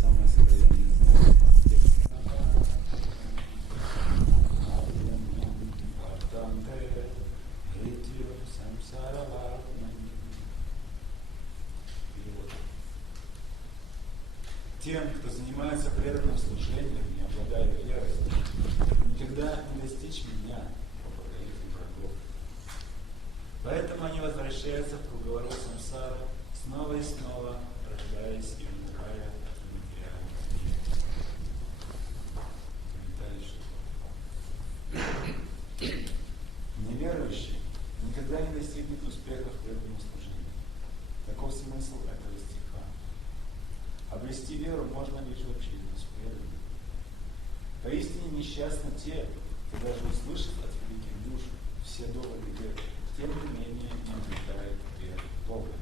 самое сокровенное знание. Тем, кто занимается преданным служением, не обладая верой, никогда не достичь меня, покорив врагов. Поэтому они возвращаются в круговорот самсара, снова и снова, рождаясь и умирая от материального мира. Неверующий никогда не достигнет успеха в преданном служении. Таков смысл этого стиха. Обрести веру можно лишь в общении с преданными. Поистине несчастны те, кто даже услышит от великих душ все доводы веры, тем не менее не обретает веры в Бога.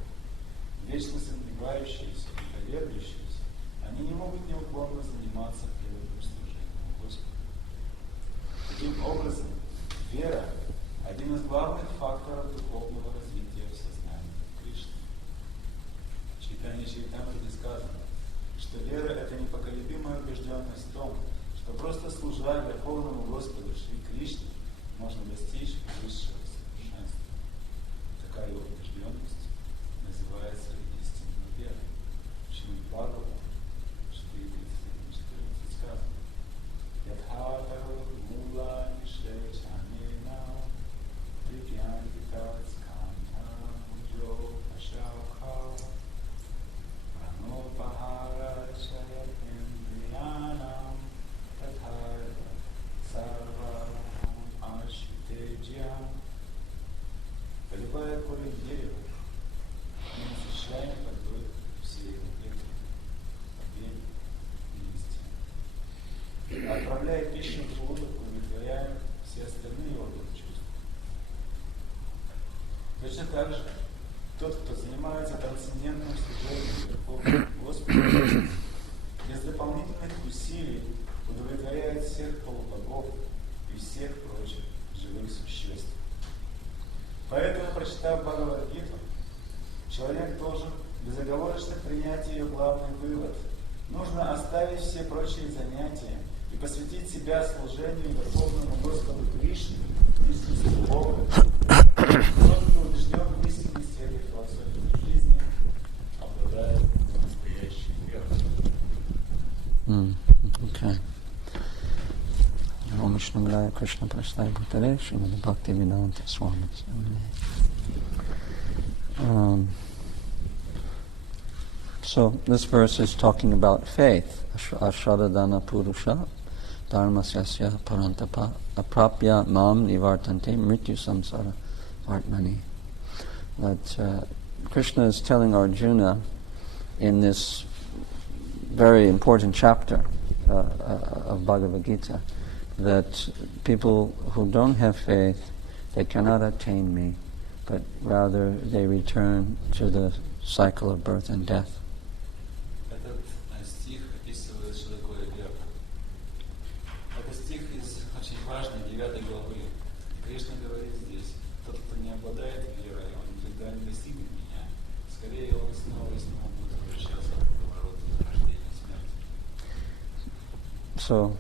Вечно сомневающиеся и колеблющиеся, они не могут неуклонно заниматься преданным служением Господу. Таким образом, вера – один из главных факторов духовного развития в сознании Кришны. В Чайтанья Чаритамрите сказано, что вера – это непоколебимая убежденность в том, что просто служа Верховному Господу Шри Кришне можно достичь высшего совершенства. Такая убежденность называется истинной верой. Шри Бхагавад 4.31-14 сказано: Ядхатаро мула нишечанена прикьянтита сканта уджо ашаха пранопахара шаятиндриянам татхайва сарвам ашвитеджьям. Поливая корень дерева, мы насыщаем водой все его ветви, побеги и листья. Отправляя пищу в желудок, удовлетворяем все остальные органы чувств. Точно так же, тот, кто занимается трансцендентным служением Верховному Господу, без дополнительных усилий удовлетворяет всех полубогов и всех прочих живых существ. Поэтому, прочитав Бхагавад Гиту, человек должен безоговорочно принять ее главный вывод. Нужно оставить все прочие занятия и посвятить себя служению Верховному Господу Кришне, личности Бога. Тот, кто убежден в истинности этой философии жизни, обладает настоящей верой. Okay. Om Vishnu Krishna Prasthaya Bhutale Srimad Bhakti Vedanta Swami. So this verse is talking about faith. Ashradadana Purusha Dharmasyasya Parantapa Aprapya Mam Nivartante Mrityu Samsara Vartmani. That Krishna is telling Arjuna in this very important chapter of Bhagavad Gita that people who don't have faith, they cannot attain me, but rather they return to the cycle of birth and death. Этот стих описывает, что такое вера. Это стих из очень важной 9 главы. Кришна говорит здесь: тот, кто не обладает верой, он никогда не достигнет меня. Скорее, он снова и снова будет возвращаться в круговорот рождения и смерти. So,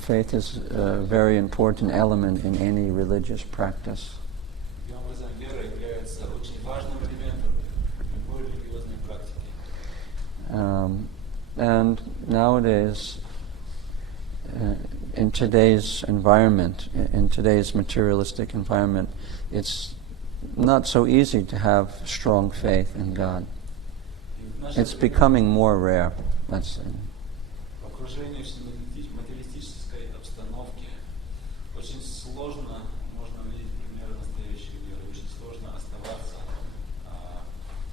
faith is a very important element in any religious practice. Таким образом, вера является очень важным элементом любой религиозной практики. And nowadays, in today's environment, in today's materialistic environment, it's not so easy to have strong faith in God. It's becoming more rare, let's say. В окружении материалистической обстановки очень сложно можно увидеть примеры настоящей веры, очень сложно оставаться,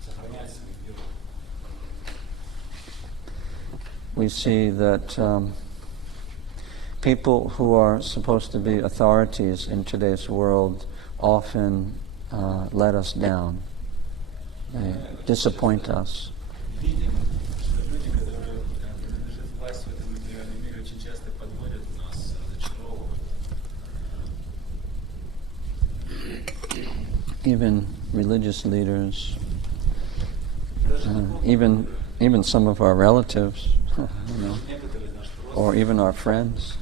сохранять свою веру. We see that people who are supposed to be authorities in today's world often let us down. They disappoint us. Видим, что люди, которые принадлежат власти в этом материальном мире, очень часто подводят нас, разочаровывают. Even religious leaders, even some of our relatives or even our friends.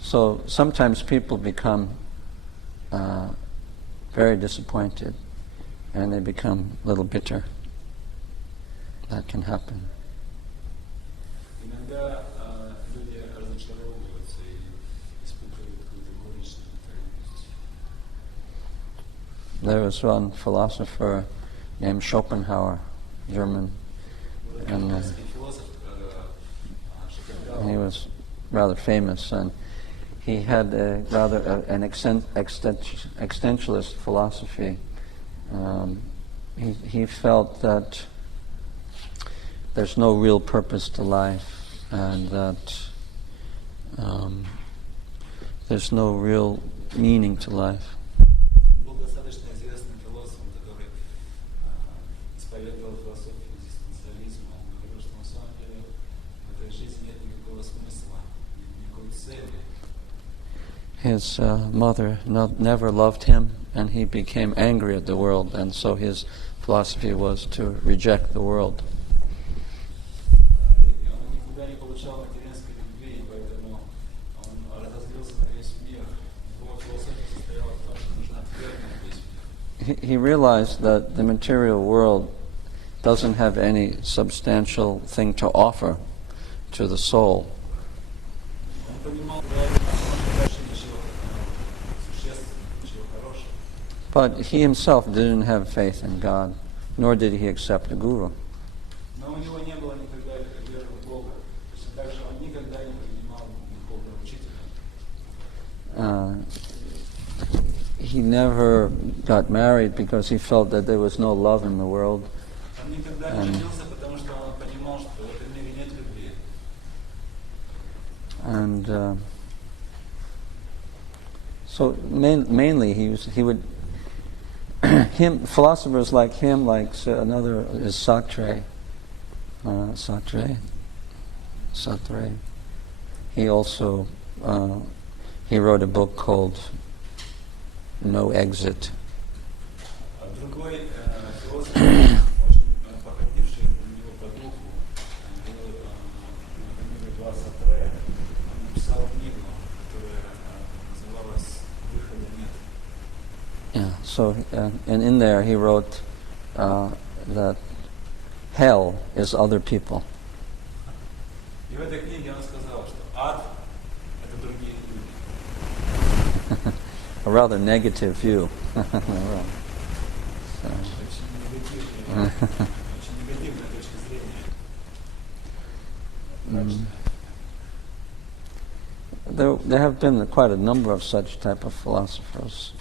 So sometimes people become very disappointed and they become a little bitter. That can happen. There was one philosopher named Schopenhauer, German, and he was rather famous, and he had an existentialist philosophy. He felt that there's no real purpose to life, and that there's no real meaning to life. His mother never loved him, and he became angry at the world, and so his philosophy was to reject the world. He realized that the material world doesn't have any substantial thing to offer to the soul. But he himself didn't have faith in God, nor did he accept a guru. He never got married because he felt that there was no love in the world. So mainly he would philosophers like him, like another is Sartre. He also he wrote a book called No Exit. Yeah. So, and in there he wrote that hell is other people. A rather negative view. There have been quite a number of such type of philosophers.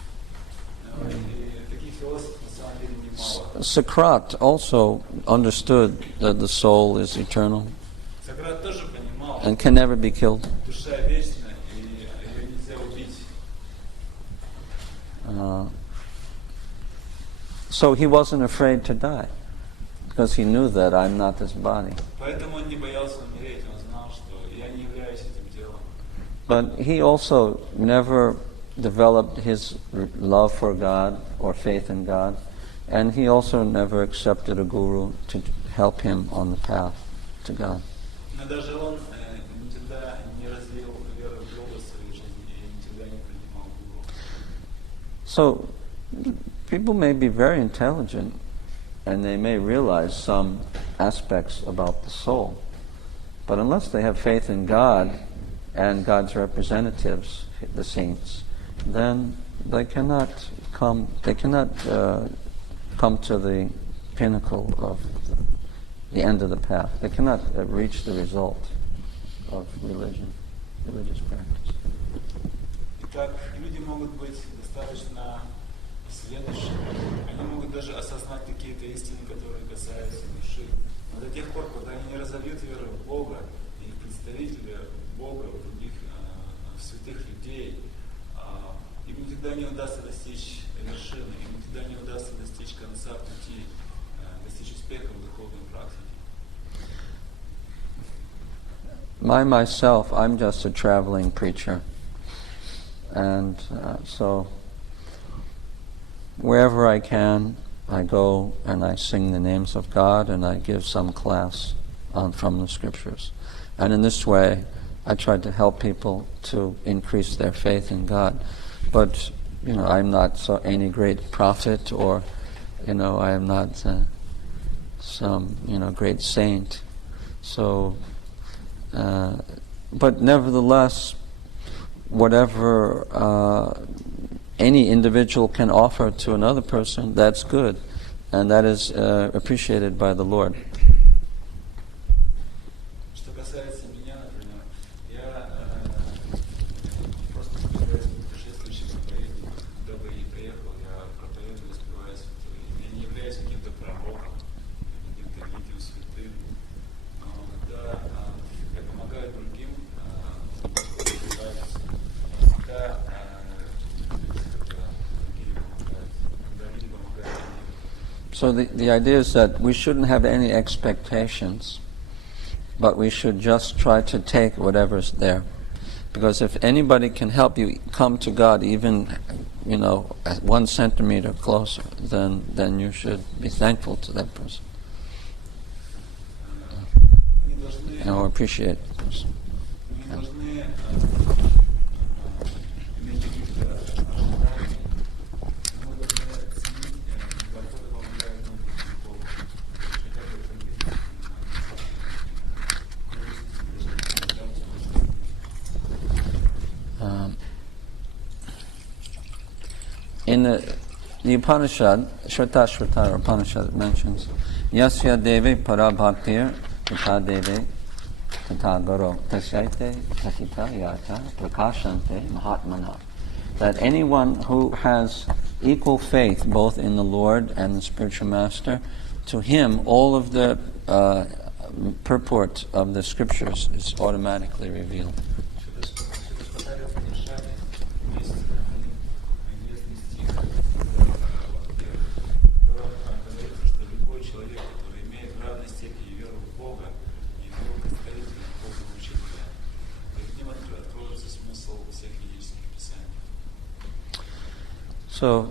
Socrates also understood that the soul is eternal and can never be killed. So he wasn't afraid to die because he knew that I'm not this body. But he also never developed his love for God or faith in God, and he also never accepted a guru to help him on the path to God. So people may be very intelligent and they may realize some aspects about the soul, but unless they have faith in God and God's representatives, the saints, then they cannot come to the pinnacle of the end of the path. They cannot reach the result of religious practice. Итак, люди могут быть достаточно следующими, они могут даже осознать какие-то истины, которые касаются души. Но до тех пор, пока они не разовьют веру в Бога и в представителя Бога, в других святых людей, им никогда не удастся достичь вершины, им никогда не удастся достичь конца пути, достичь успеха в духовной практике. Myself, I'm just a traveling preacher. And so wherever I can, I go and I sing the names of God and I give some class from the scriptures. And in this way, I try to help people to increase their faith in God. But, I'm not any great prophet, or, I am not some, great saint. So, but nevertheless, whatever any individual can offer to another person, that's good. And that is appreciated by the Lord. Что касается меня, например, я просто являюсь путешествующим проповедником. Куда бы я ни приехал, я проповедую, успеваю святые. Я не являюсь каким-то пророком, каким-то великим святым. Но когда я помогаю другим, всегда другие помогают. So the idea is that we shouldn't have any expectations, but we should just try to take whatever's there. Because if anybody can help you come to God even, 1 centimeter closer, then you should be thankful to that person. Or appreciate the person. In the Upanishad, Shveta Upanishad, it mentions, Yasya Deve Parabhaktir Tata Deve Tata Guru Tasyaite Tatita Yata Prakashante Mahatmana. That anyone who has equal faith both in the Lord and the spiritual master, to him all of the purport of the scriptures is automatically revealed. So,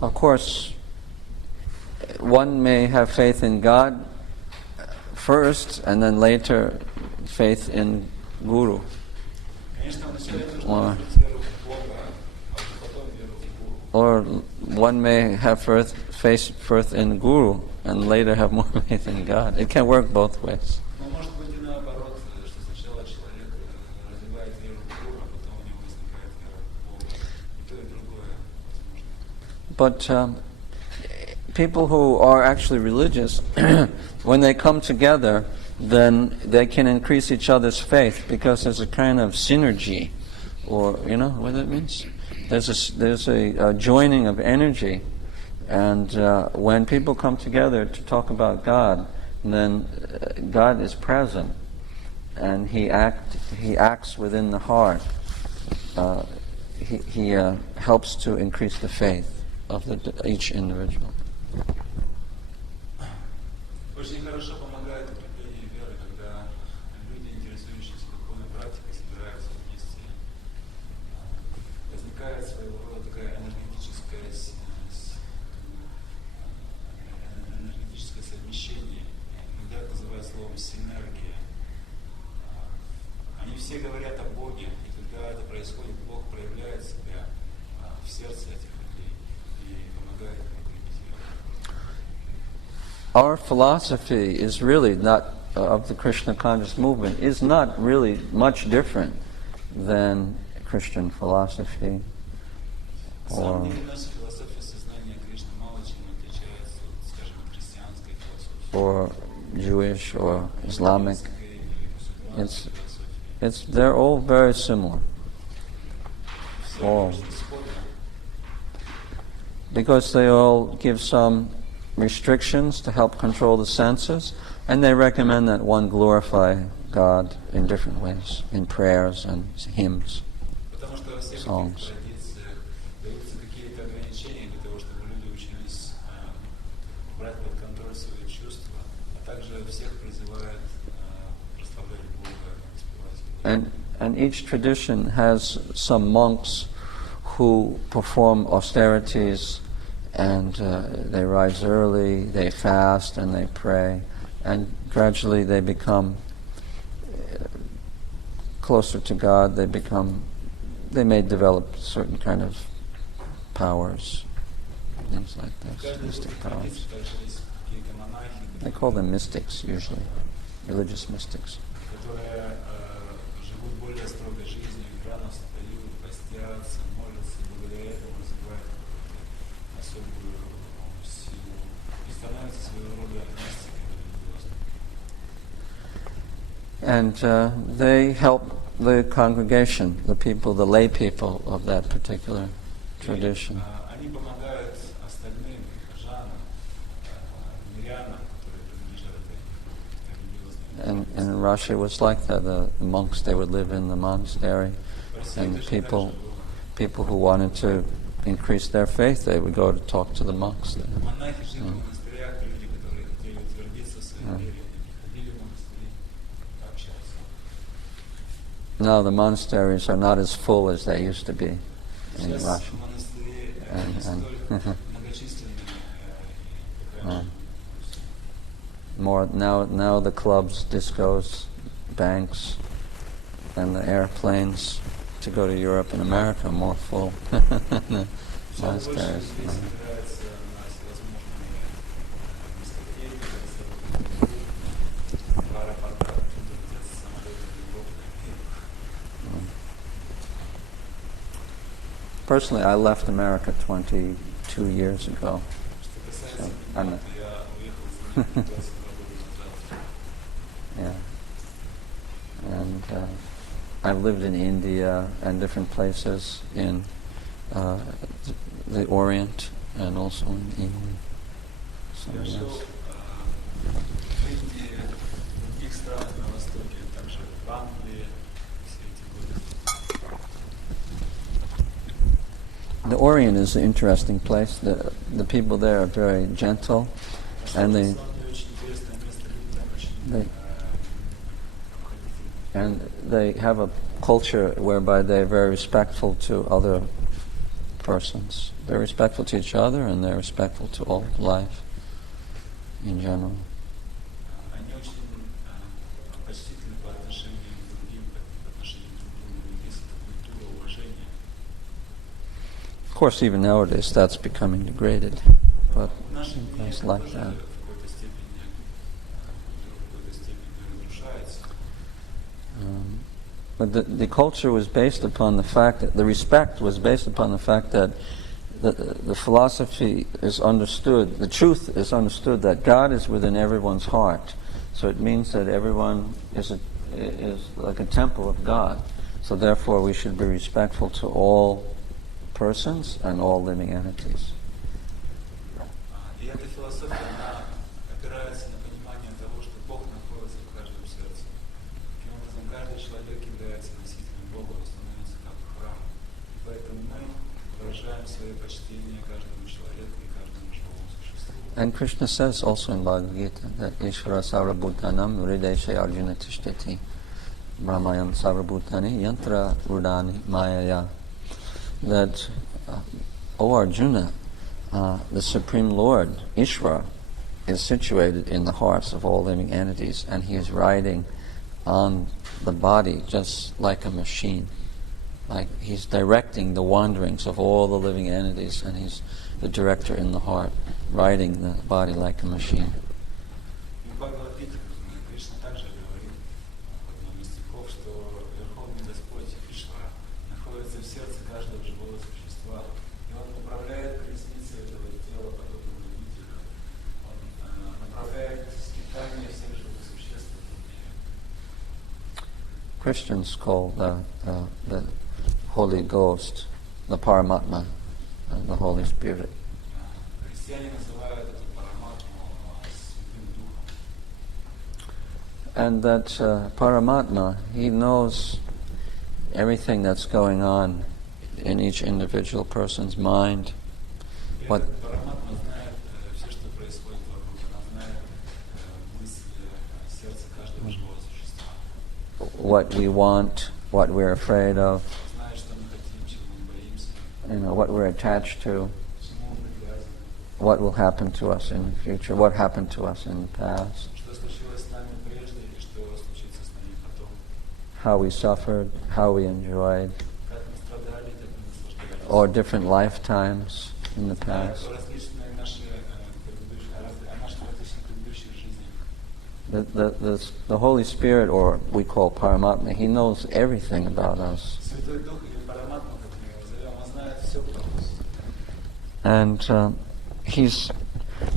of course, one may have faith in God first, and then later faith in Guru. Or one may have faith in Guru and later have more faith in God. It can work both ways. But people who are actually religious, when they come together, then they can increase each other's faith because there's a kind of synergy, or what that means? There's a joining of energy, and when people come together to talk about God, then God is present, and He acts within the heart. He helps to increase the faith of each individual. Очень хорошо помогает укрепление веры, когда люди, интересующиеся духовной практикой, собираются вместе. Возникает своего рода такая энергетическое совмещение. Иногда это называют словом синергия. Они все говорят о Боге, и когда это происходит, Бог проявляет себя в сердце этих людей и помогает им укрепить веру. Our philosophy is really not, of the Krishna conscious movement, is not really much different than Christian philosophy or Jewish or Islamic. They're all very similar. All. Because they all give some restrictions to help control the senses, and they recommend that one glorify God in different ways, in prayers and hymns, songs. And each tradition has some monks who perform austerities, and they rise early, they fast, and they pray, and gradually they become closer to God. They may develop certain kind of powers, things like this, mystic powers. They call them mystics usually, religious mystics. And they help the congregation, the people, the lay people of that particular tradition. And in Russia it was like that. The monks, they would live in the monastery, and the people who wanted to increase their faith, they would go to talk to the monks there. Now the monasteries are not as full as they used to be in Russia. More now the clubs, discos, banks, and the airplanes to go to Europe and America are more full. Monasteries. Personally, I left America 22 years ago. So I'm yeah. And I've lived in India and different places in the Orient and also in England. So, yes. The Orient is an interesting place. The people there are very gentle, and they have a culture whereby they're very respectful to other persons. They're respectful to each other, and they're respectful to all life in general. Of course, even nowadays that's becoming degraded, but it's like that. But the culture was based upon the fact that the respect was based upon the fact that the philosophy is understood, the truth is understood that God is within everyone's heart. So it means that everyone is like a temple of God. So therefore we should be respectful to all persons and all living entities. And Krishna says also in Bhagavad Gita that Ishvara Sarvabhutanam Hrideshe Arjuna Tishteti Brahmayam Sarvabhutani Yantra Rudani Mayaya. That, O Arjuna, the Supreme Lord, Ishvara, is situated in the hearts of all living entities, and he is riding on the body just like a machine. Like he's directing the wanderings of all the living entities, and he's the director in the heart, riding the body like a machine. Christians call the Holy Ghost the Paramatma, the Holy Spirit. And that Paramatma, he knows everything that's going on in each individual person's mind. what we want, what we're afraid of, знает, что мы хотим, чего мы боимся, what we're attached to, чему мы привязаны, what will happen to us in the future, what happened to us in the past, что случилось с нами прежде и что случится с нами потом, how we suffered, how we enjoyed, как мы страдали, как мы наслаждались, or different lifetimes in the past. различные наши различных предыдущих жизнях. The Holy Spirit, or we call Paramatma, He knows everything about us. Святой Дух или Параматма, как мы его зовем, он знает все про нас. And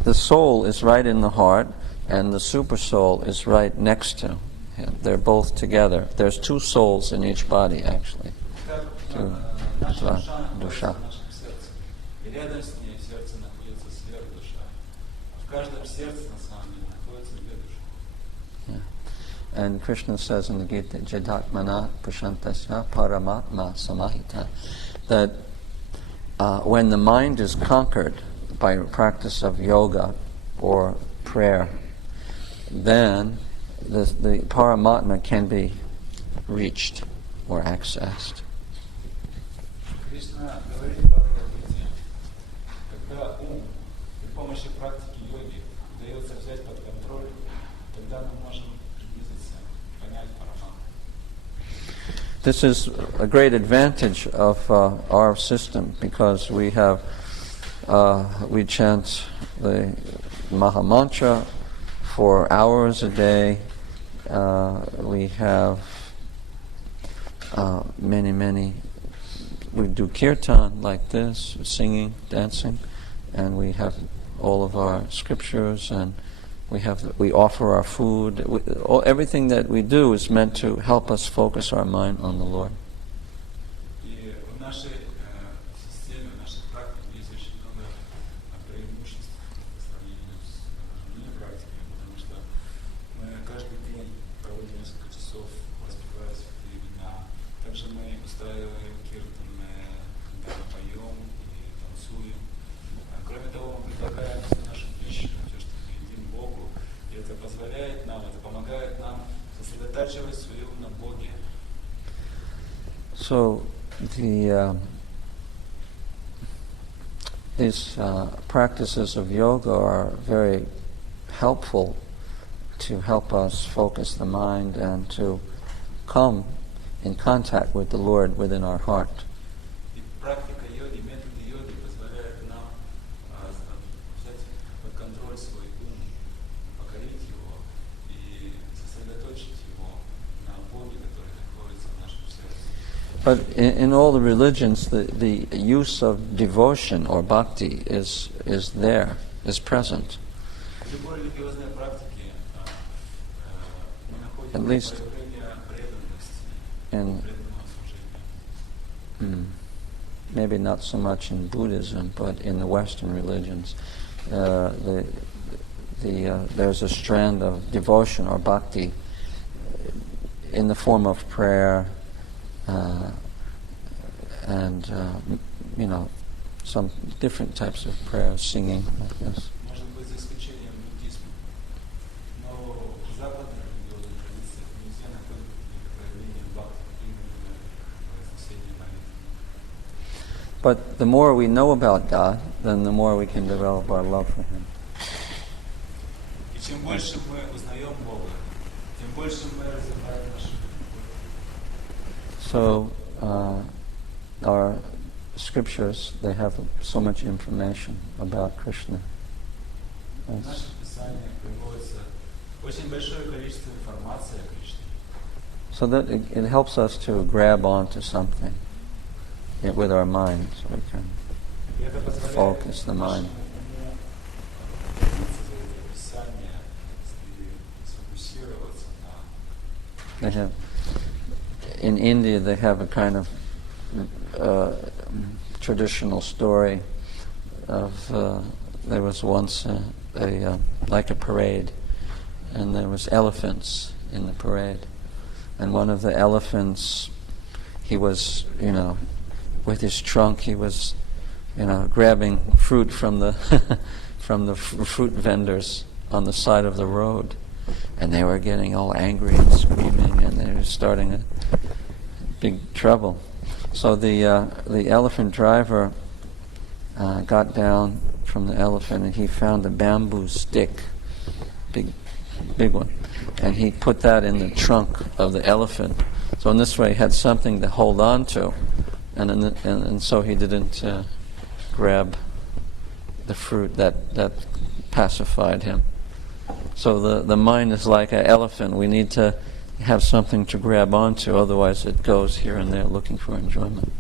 the soul is right in the heart, and the super soul is right next to him. They're both together. There's two souls in each body, actually. Наша душа Душа. находится в нашем сердце. И рядом с ней в сердце находится сверхдуша. А в каждом сердце, на самом деле, находятся две души. And Krishna says in the Gita, Jadatmana Prashantasya Paramatma Samahita, that when the mind is conquered by practice of yoga or prayer, then the Paramatma can be reached or accessed. Кришна говорит в Бхагаваде, когда ум при помощи практики йоги удается взять под контроль, тогда мы можем приблизиться, понять Параматму. This is a great advantage of our system because we chant the Maha Mantra for hours a day. We have many. We do kirtan like this, singing, dancing, and we have all of our scriptures, and we offer our food. Everything that we do is meant to help us focus our mind on the Lord. И в нашей системе, в нашей практике есть очень много преимуществ по сравнению с другими практиками, потому что мы каждый день проводим несколько часов, воспевая святые имена. Также мы устраиваем киртаны, когда мы поем и танцуем. Кроме того, мы предлагаем всю нашу пищу, то, что мы едим Богу, и это позволяет нам, это помогает нам сосредотачивать свой ум на Боге. So these practices of yoga are very helpful to help us focus the mind and to come in contact with the Lord within our heart. И практика йоги, методы йоги позволяют нам взять под контроль свой ум, покорить его и сосредоточить его на Боге, который находится в нашем сердце. But in all the religions, the use of devotion or bhakti is there, is present. В любой религиозной практике мы At находим least проявление преданности, in преданного служения. maybe not so much in Buddhism, but in the Western religions, there's a strand of devotion or bhakti in the form of prayer and some different types of prayer, singing like this. Может быть, за исключением буддизма. Но в западных религиозных традициях нельзя находить проявление бхакти именно в вознесении молитвы. But the more we know about God, then the more we can develop our love for Him. И чем больше мы узнаем Бога, тем больше мы развиваем нашу любовь. So our scriptures, they have so much information about Krishna. В наших писаниях приводится очень большое количество информации о Кришне. So that it helps us to grab onto something with our mind, so we can И это позволяет focus the mind. нашему уму уцепиться за это писание и сфокусироваться на... They have, in India, they have a kind of traditional story of there was once like a parade, and there was elephants in the parade, and one of the elephants, he was, with his trunk, he was, grabbing fruit from the from the fruit vendors on the side of the road, and they were getting all angry and screaming, and they were starting a big trouble. So the elephant driver got down from the elephant, and he found a bamboo stick, big one, and he put that in the trunk of the elephant. So in this way, he had something to hold on to, and so he didn't grab the fruit that pacified him. So the mind is like an elephant. We need to have something to grab onto, otherwise it goes here and there looking for enjoyment.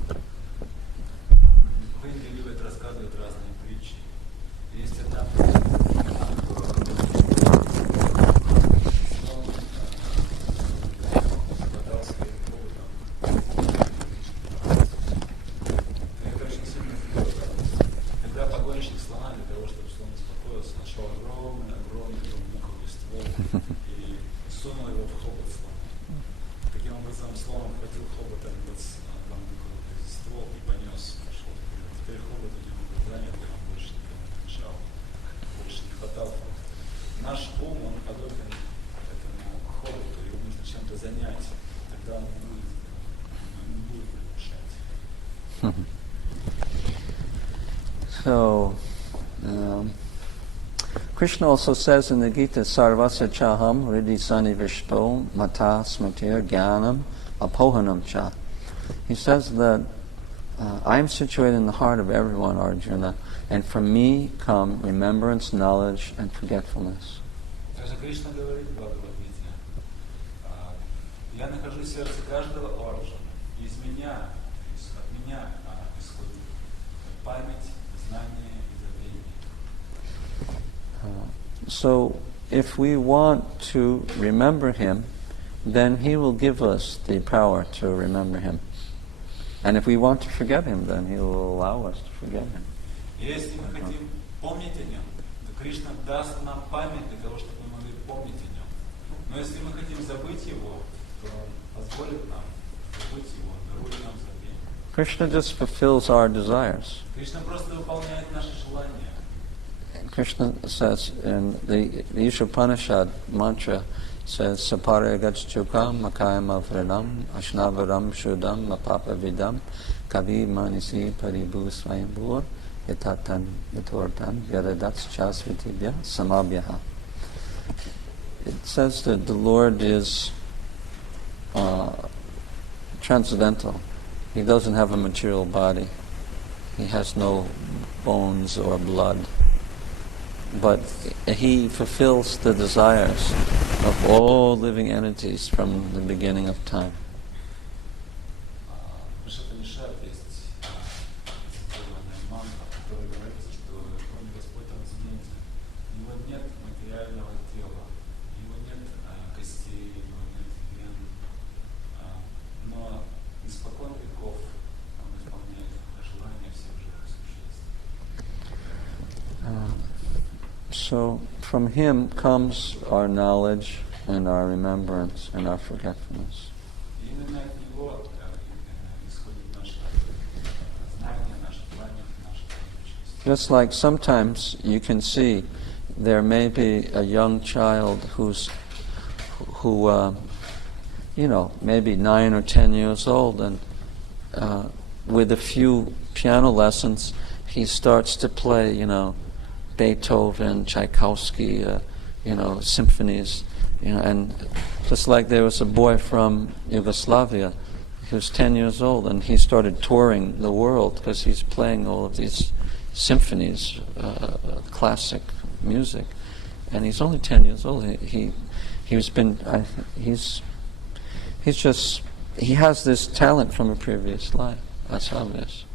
So, Krishna also says in the Gita, Sarvasya chaham riddhi sanivishpo mata smutir jnanam apohanam cha. He says that I am situated in the heart of everyone, Arjuna, and from me come remembrance, knowledge, and forgetfulness. Кришна говорит в Бхагавадгите, я нахожусь в сердце каждого Арджуна, из меня, от меня исходит память, знание и забвение. So, if we want to remember him, then he will give us the power to remember him. And if we want to forget him, then he will allow us to forget him. Если мы хотим помнить о нем, то Кришна даст нам память для того, чтобы мы могли помнить о нем. Но если мы хотим забыть его, то он позволит нам забыть его, дарует нам забвение. Krishna just fulfills our desires. Кришна просто выполняет наши желания. Krishna says in the Ishopanishad mantra says Sapare Gachchukam Makayam Avridam Ashnavaram Shudam Mapapavidam Kavi Manisi Paribu Swayambur Yatatan Yatortan Yadadats Chasvitibhya Samabhyaha. It says that the Lord is transcendental. He doesn't have a material body. He has no bones or blood. But he fulfills the desires of all living entities from the beginning of time. So from him comes our knowledge and our remembrance and our forgetfulness. Just like sometimes you can see there may be a young child who maybe 9 or 10 years old, and with a few piano lessons he starts to play, Beethoven, Tchaikovsky, symphonies, and just like there was a boy from Yugoslavia, he was 10 years old, and he started touring the world because he's playing all of these symphonies, classic music, and he's only 10 years old. He has this talent from a previous life. That's how it is.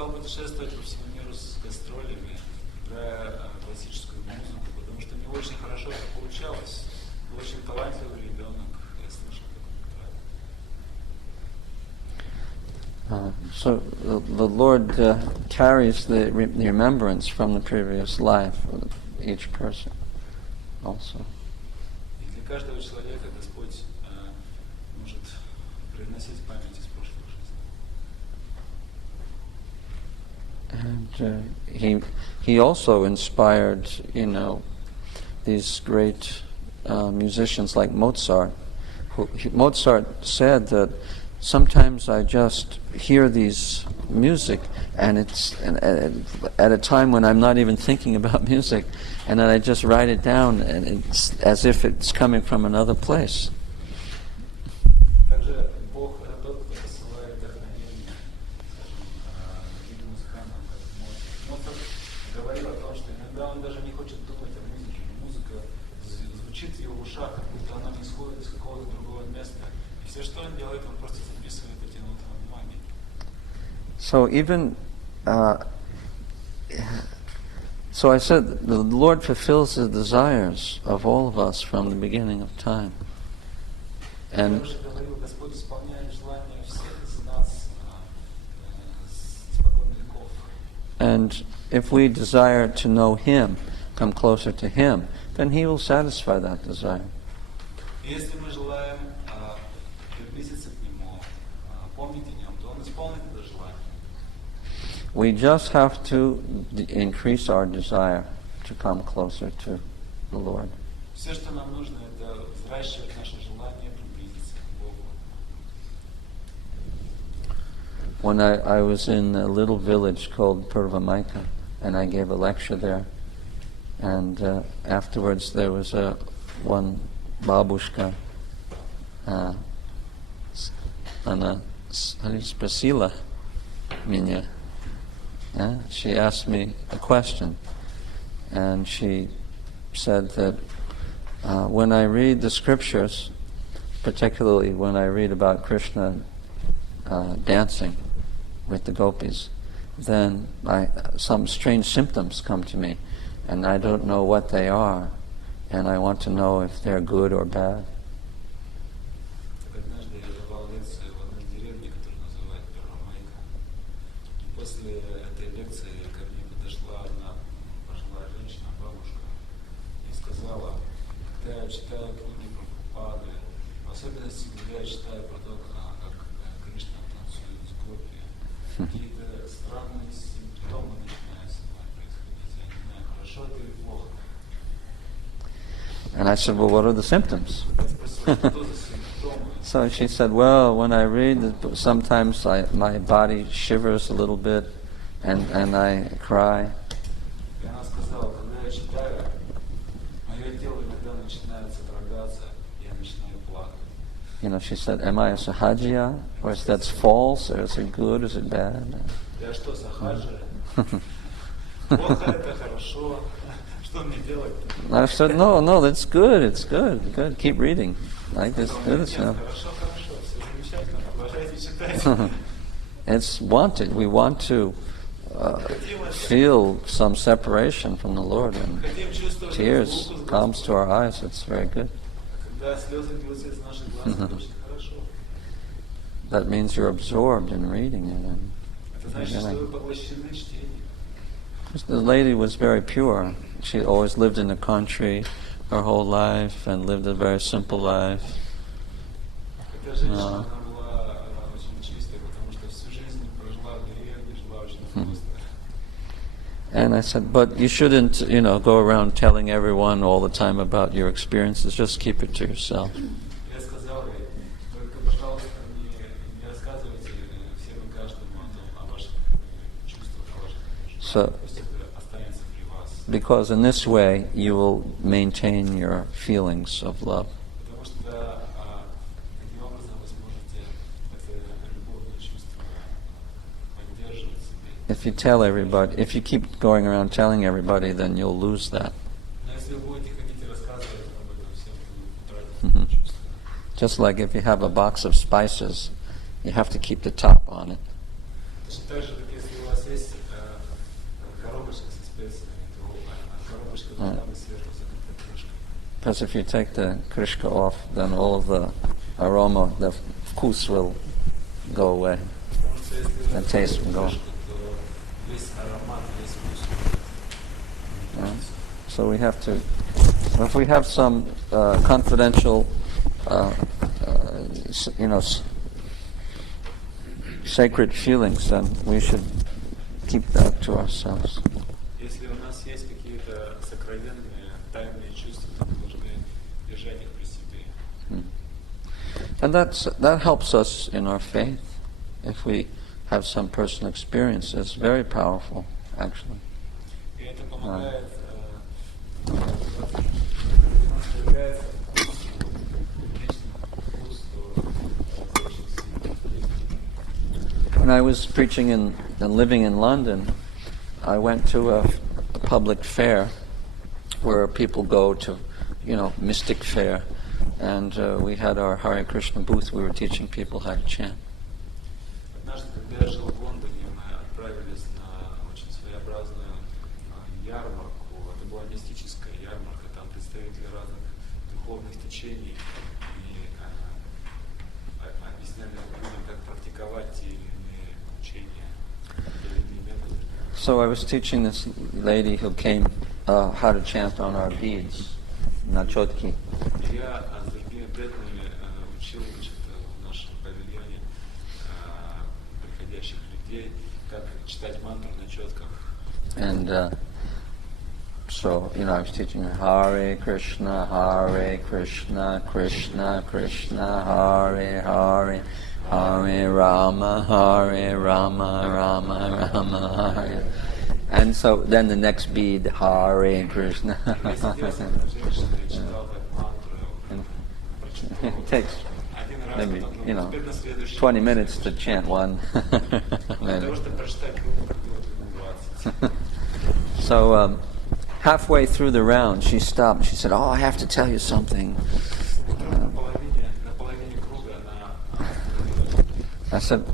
Путешествовать по всему миру с гастролями, играя классическую музыку, потому что мне очень хорошо это получалось. Был очень талантливый ребенок, я слышал, как он So the Lord carries the remembrance from the previous life of each person also. И для каждого человека Господь может приносить память из прошлых жизней. And he also inspired, these great musicians like Mozart. Mozart said that sometimes I just hear these music, and it's at a time when I'm not even thinking about music, and then I just write it down, and it's as if it's coming from another place. Также Бог тот, кто посылает вдохновение, таким музыкантам, как Моцарт. Моцарт говорил о том, что иногда он даже не хочет думать о музыке, но музыка звучит в его ушах, как будто она не исходит из какого-то другого места. И все, что он делает, он просто записывает эти ноты на бумаге. So even, so I said, the Lord fulfills the desires of all of us from the beginning of time. And Господь исполняет желания всех из нас с испокон веков. And if we desire to know Him, come closer to Him, then He will satisfy that desire. Если мы желаем приблизиться к Нему, помнить о Нем, то Он исполнит это желание. We just have to increase our desire to come closer to the Lord. Все, что нам нужно, это взращивать наше желание приблизиться к Богу. When I was in a little village called Purvamaika, and I gave a lecture there, and afterwards there was one babushka, она спросила меня. She asked me a question, and she said that when I read the scriptures, particularly when I read about Krishna dancing with the gopis, then some strange symptoms come to me, and I don't know what they are, and I want to know if they're good or bad. Однажды я давал лекцию в одной деревне, которую называют Первомайка. И после этой лекции ко мне подошла одна пожилая женщина, бабушка, и сказала, когда я читаю книги про Прабхупады, в особенности, когда я читаю про то, как Кришна танцует с гопи, какие-то странные симптомы начинают со мной происходить. Я не знаю, хорошо это или плохо. And I said, well, what are the symptoms? Я спросил, что за симптомы? So she said, well, when I read, sometimes my body shivers a little bit, and I cry. И она сказала, когда я читаю, мое тело иногда начинает содрогаться, и я начинаю плакать. She said, am I a sahajiya? Or is that false? Or is it good? Is it bad? Я что, сахаджа? Плохо это хорошо. Что мне делать? I said, no, that's good. It's good. Keep reading. Like this. Good enough. Хорошо, все замечательно. Продолжайте читать. It's wanted. We want to feel some separation from the Lord, and tears comes to our eyes. It's very good. Когда слезы льются из наших глаз, это очень хорошо. That means you're absorbed in reading it. And Это значит, что вы поглощены чтением. the lady was very pure. She always lived in the country her whole life and lived a very simple life. Эта женщина, она была очень чистая, потому что всю жизнь прожила в деревне, жила очень просто. And I said, but you shouldn't, go around telling everyone all the time about your experiences. Just keep it to yourself. Я сказал ей, только, пожалуйста, не рассказывайте всем и каждому о ваших чувствах, о ваших переживаниях. Пусть это останется при вас. Because in this way you will maintain your feelings of love. Потому что таким образом вы сможете это любовное чувство поддерживать в себе. If you tell everybody, if you keep going around telling everybody, then you'll lose that. Но если вы будете ходить и рассказывать об этом всем, то вы утратите это чувство. Just like if you have a box of spices, you have to keep the top on it. Точно так же, как если у вас есть коробочка со специями, то коробочка должна быть сверху закрыта крышкой. Because if you take the krishka off, then all of the aroma, the vkus will go away. Потому что если the taste will go. Yeah. So we have to, if we have some confidential, sacred feelings, then we should keep that to ourselves. Если у нас есть какие-то сокровенные, тайные чувства, то мы должны держать их при себе. And that helps us in our faith. If we have some personal experience, it's very powerful, actually. И это помогает, When I was preaching and living in London, I went to a public fair where people go to, mystic fair, and we had our Hare Krishna booth. We were teaching people how to chant. Однажды, когда я жил в Лондоне, мы отправились на очень своеобразную ярмарку. Это была мистическая ярмарка, там представители разных духовных течений и объясняли людям, как практиковать те или иные учения, те или иные методы. So I was teaching this lady who came how to chant on our beads, на чотки. Я с другими преданными учил в нашем павильоне приходящих людей, как читать мантру на четках. And so, I was teaching her Hare Krishna, Krishna Krishna, Hare Hare, Hare Rama, Rama Hare. And so then the next bead, Hare Krishna. It takes maybe, 20 minutes to chant one. So halfway through the round, she stopped. She said, "Oh, I have to tell you something." I said,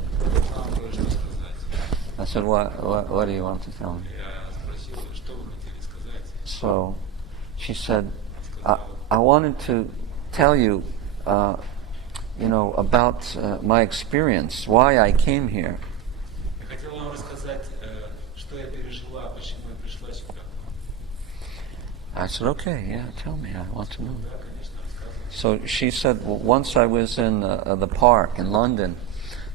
what do you want to tell me? So she said, I wanted to tell you, about my experience, why I came here. I said, okay, yeah, tell me, I want to know. So she said, well, once I was in the park in London,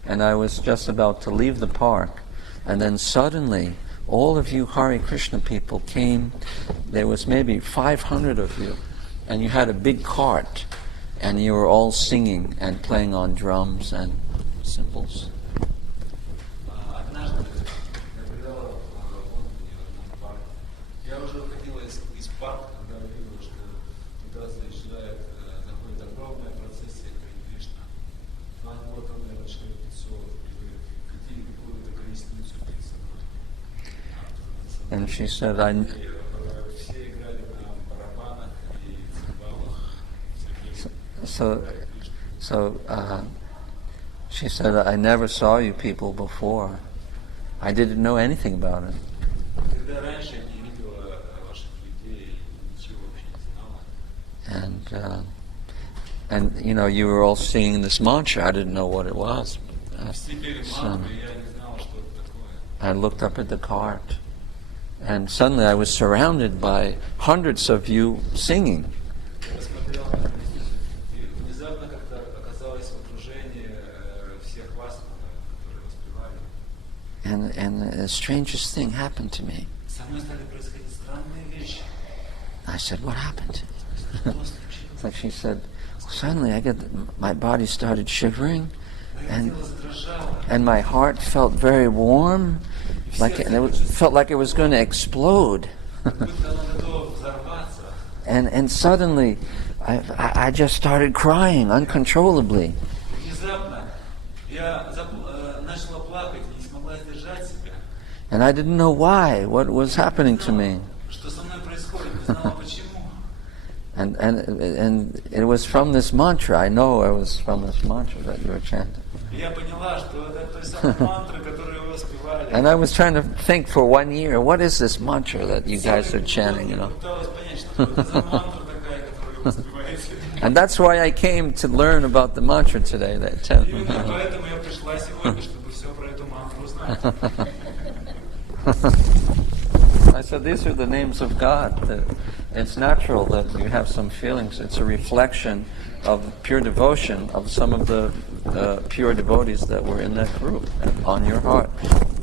and I was just about to leave the park, and then suddenly all of you Hare Krishna people came. There was maybe 500 of you, and you had a big cart, and you were all singing and playing on drums and cymbals. And she said, she said, I never saw you people before. I didn't know anything about it. And you were all singing this mantra. I didn't know what it was. So I looked up at the cart. And suddenly I was surrounded by hundreds of you singing. And the strangest thing happened to me. I said, what happened? So she said, suddenly my body started shivering, and my heart felt very warm. Felt like it was going to explode. and suddenly I just started crying uncontrollably. And I didn't know why, what was happening to me. And it was from this mantra. I know it was from this mantra that you were chanting. And I was trying to think for 1 year, what is this mantra that you guys are chanting, And that's why I came to learn about the mantra today. I said these are the names of God. It's natural that you have some feelings. It's a reflection of pure devotion of some of the pure devotees that were in that group on your heart.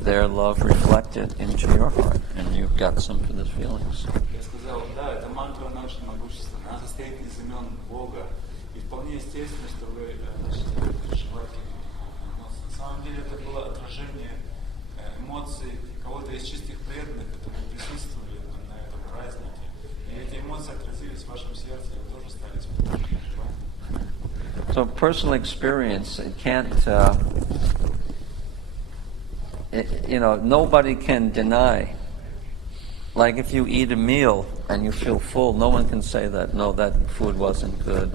Their love reflected into your heart, and you've got some of those feelings. Я сказал, да, эта мантра очень могущественна. Она состоит из имен Бога. И вполне естественно, что вы начали переживать эмоции. На самом деле это было отражение эмоций кого-то из чистых преданных, которые присутствовали на этом празднике. И эти эмоции отразились в вашем сердце, и вы тоже стали испытывать переживания. So personal experience, it can't, nobody can deny. Like if you eat a meal and you feel full, no one can say that, no, that food wasn't good.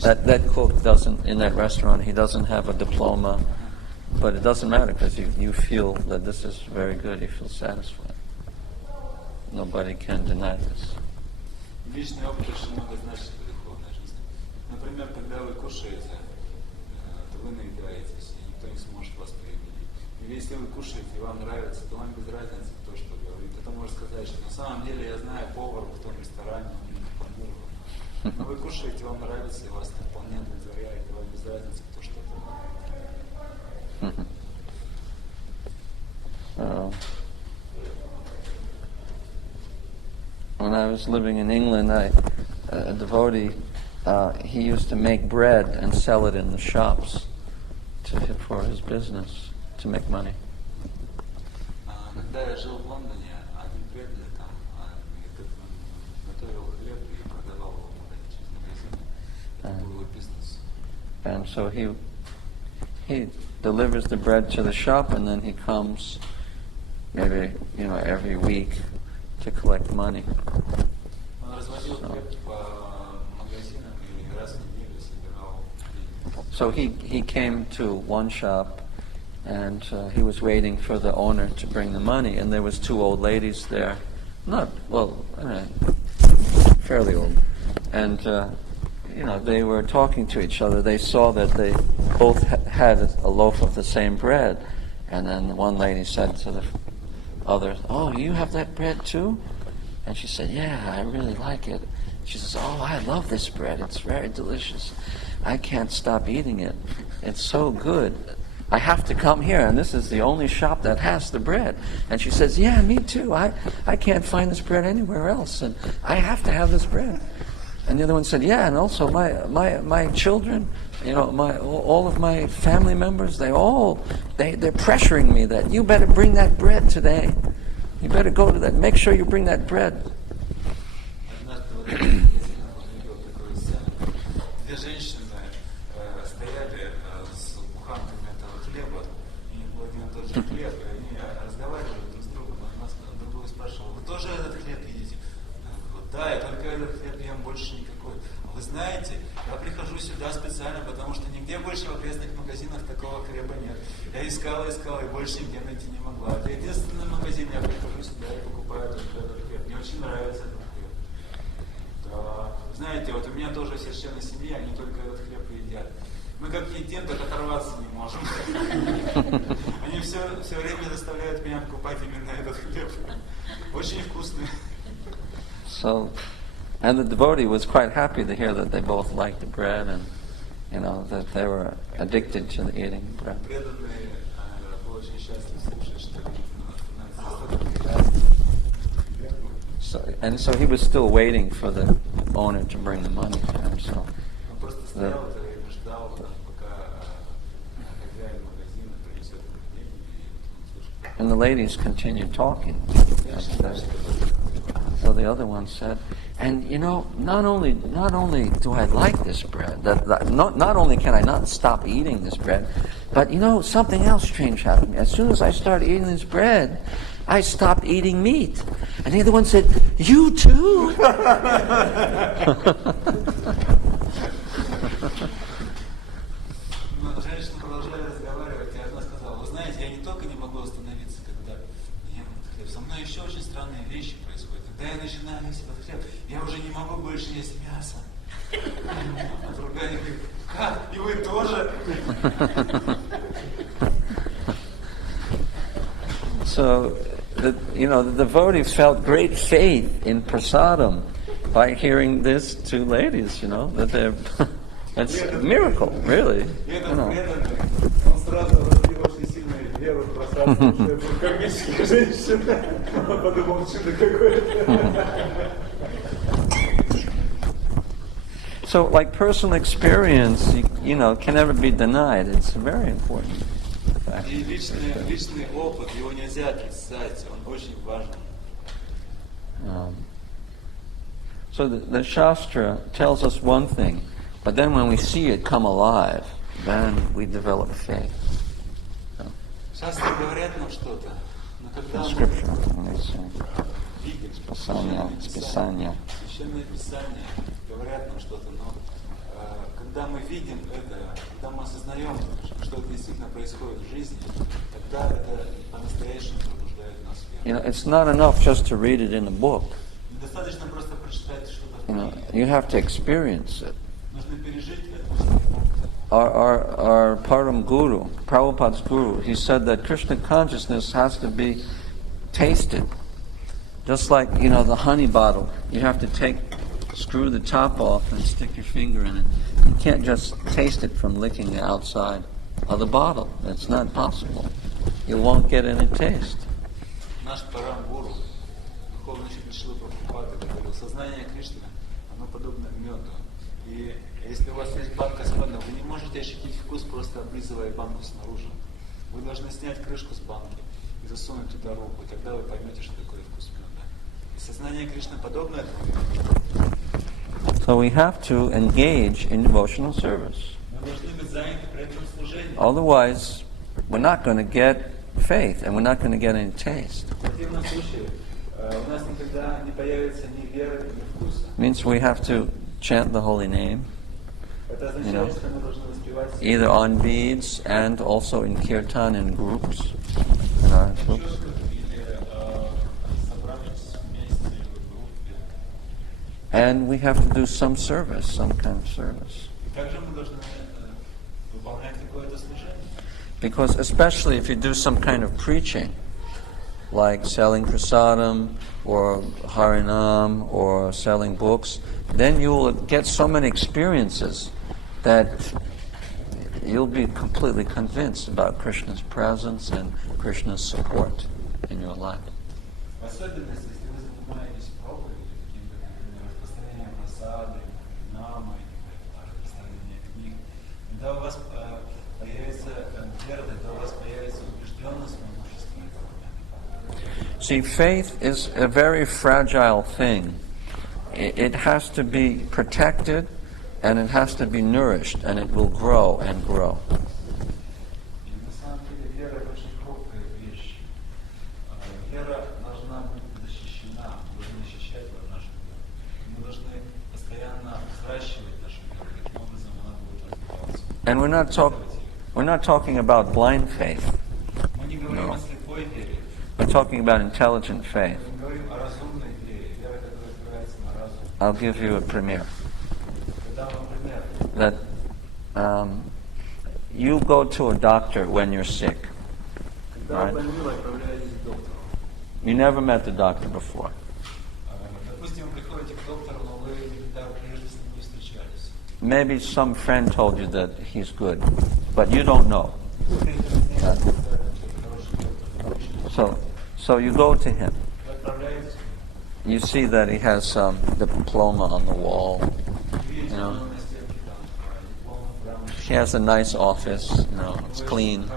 That cook doesn't, in that restaurant, he doesn't have a diploma. But it doesn't matter because you feel that this is very good, you feel satisfied. Nobody can deny this. Личный опыт очень много значит в духовной жизни. Например, когда вы кушаете, то вы наедаетесь, и никто не сможет вас переубедить. Или если вы кушаете и вам нравится, то вам без разницы то, что говорит. Это может сказать, что на самом деле я знаю повара в том ресторане, он не планировал. Но вы кушаете, вам нравится, и вас это вполне удовлетворяет, и вам без разницы то, что это. When I was living in England, a devotee, he used to make bread and sell it in the shops for his business, to make money. Когда я жил в Лондоне, один преданный там готовил хлеб и продавал его в магазине. Это был его бизнес. And so he delivers the bread to the shop, and then he comes maybe every week to collect money. So he came to one shop, and he was waiting for the owner to bring the money, and there was two old ladies there, fairly old, and they were talking to each other. They saw that they both had a loaf of the same bread, and then one lady said to the other, "Oh, you have that bread too?" And she said, "Yeah, I really like it." She says, "Oh, I love this bread. It's very delicious. I can't stop eating it. It's so good. I have to come here, and this is the only shop that has the bread." And she says, "Yeah, me too. I can't find this bread anywhere else, and I have to have this bread." And the other one said, "Yeah, and also my children, all of my family members, they're pressuring me that you better bring that bread today. You better go to that. Make sure you bring that bread." Две женщины стояли с буханками этого хлеба, и не был один и тот же хлеб, и они разговаривали друг с другом, и она друг друга спрашивала: "Вы тоже этот хлеб едите?" "Да, я только этот хлеб ем, больше никакой." "Вы знаете, я прихожу сюда специально, потому что нигде больше в окрестных магазинах такого хлеба нет. Я искала, и больше нигде найти не могла. Это единственный магазин, я прихожу сюда и покупаю только этот хлеб. Мне очень нравится этот хлеб." Да. Знаете, вот у меня тоже все члены семьи, они только этот хлеб и едят. Мы как едим, так оторваться не можем. Они все время заставляют меня покупать именно этот хлеб. Очень вкусный. So, and the devotee was quite happy to hear that they both liked the bread, and that they were addicted to the eating bread. Преданные были очень счастливы слушать, что So he was still waiting for the owner to bring the money to him. So он просто стоял и ждал, пока хозяин магазина принесет деньги, и он слышал. and the ladies continued talking. So the other one said, "And not only do I like this bread, not only can I not stop eating this bread, but something else strange happened. As soon as I started eating this bread, I stopped eating meat." And the other one said, "You too?" Женщины продолжали разговаривать, и одна сказала: "Вы знаете, я не только не могу остановиться, когда ем этот хлеб, со мной еще очень странные вещи происходят. Когда я начинаю есть этот хлеб, я уже не могу больше есть мясо." А другая говорит: "Как? И вы тоже?" So, the devotee felt great faith in prasadam by hearing this two ladies, that they're... It's a miracle, really. So, like personal experience, can never be denied. It's very important. И личный опыт, его нельзя отрицать, он очень важен. So the Shastra tells us one thing, but then when we see it come alive, then we develop faith. Шастры говорят нам что-то, но когда мы видим священное Писание говорят нам что-то, но когда мы видим это, когда мы осознаем, что это действительно происходит в жизни, тогда это по-настоящему пробуждает нас в вере. It's not enough just to read it in a book. Недостаточно просто прочитать что-то в книге. You have to experience it. Нужно пережить это. Our Param Guru, Prabhupada's Guru, he said that Krishna consciousness has to be tasted. Just like, the honey bottle. You have to screw the top off and stick your finger in it. You can't just taste it from licking the outside of the bottle. It's not possible. You won't get any taste. Наш Парам Гуру, духовный учитель Шрилы Прабхупады, говорил, сознание Кришны, оно подобно меду. И если у вас есть банка с медом, вы не можете ощутить вкус, просто облизывая банку снаружи. Вы должны снять крышку с банки и засунуть туда руку, и тогда вы поймете, что такое вкус меда. И сознание Кришны подобно этому. So we have to engage in devotional service. Мы должны быть заняты преданным служением. Otherwise, we're not going to get faith, and we're not going to get any taste. В противном случае у нас никогда не появится ни веры, ни вкуса. Means we have to chant the holy name, Это означает, что мы должны воспевать either on beads and also in kirtan in groups. In our groups. And we have to do some service, some kind of service. Because especially if you do some kind of preaching, like selling prasadam or harinam or selling books, then you will get so many experiences that you'll be completely convinced about Krishna's presence and Krishna's support in your life. See, faith is a very fragile thing. It has to be protected, and it has to be nourished, and it will grow and grow. And we're not talking about blind faith. No. We're talking about intelligent faith. I'll give you a premier. That you go to a doctor when you're sick. Right? You never met the doctor before. Maybe some friend told you that he's good, but you don't know. So you go to him. You see that he has the diploma on the wall. He has a nice office. It's clean.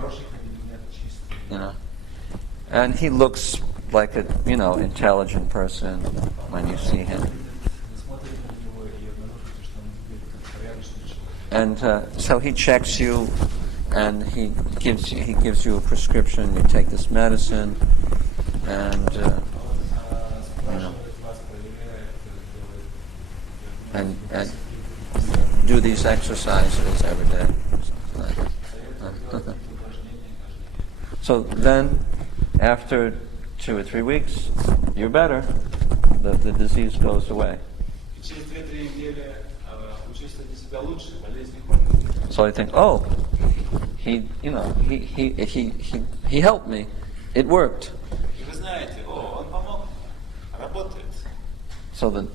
And he looks like a intelligent person when you see him. And so he checks you, and he gives you a prescription. You take this medicine, and and do these exercises every day. So then, after 2 or 3 weeks, you're better. The disease goes away. So I think, he helped me. It worked. знаете, он помог, работает. So that,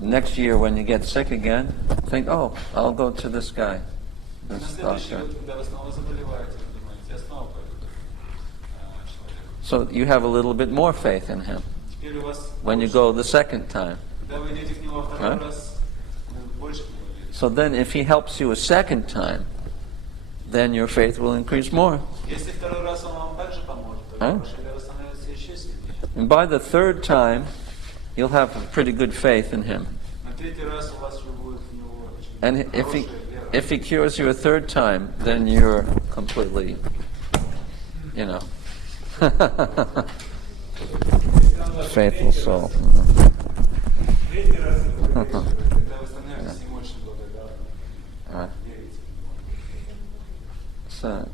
next year when you get sick again, think, I'll go to this guy, На this следующий doctor. год, когда вы снова заболеваете, вы думаете, я снова пойду к человеку. So you have a little bit more faith in him Теперь у вас when you go the second time. когда вы идете к нему во второй Right? раз, вы больше к нему верите. So then if he helps you a second time, then your faith will increase more. Если второй раз он вам также поможет, то ваша вера становится еще сильнее. And by the third time, you'll have a pretty good faith in him. На третий раз у вас уже будет в него очень And хорошая вера. if he cures you a third time, then you're completely, faithful soul. Третий раз вы верите, когда вы становитесь ему очень благодарны. Верите в него.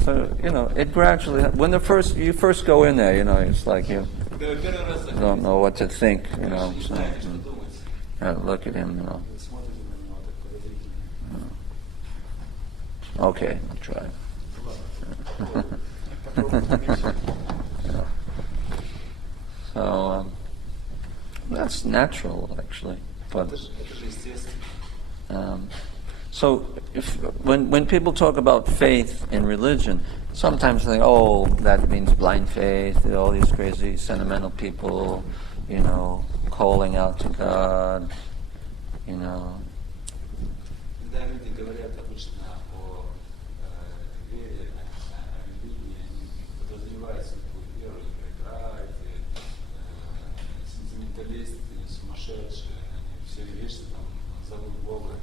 So it gradually, when you first go in there, it's like you Когда вы первый раз don't know what to think, вы не знаете, что думать. Look at him, Вы смотрите на него так подозрительно. Okay, I'll try. So that's natural, actually. But Это же естественно. so when people talk about faith in religion, sometimes they that means blind faith. All these crazy sentimental people, calling out to God, Когда люди говорят обычно о вере, о религии, они подразумевают свою веру, играют, сентименталисты, сумасшедшие, они все вещи там зовут Бога.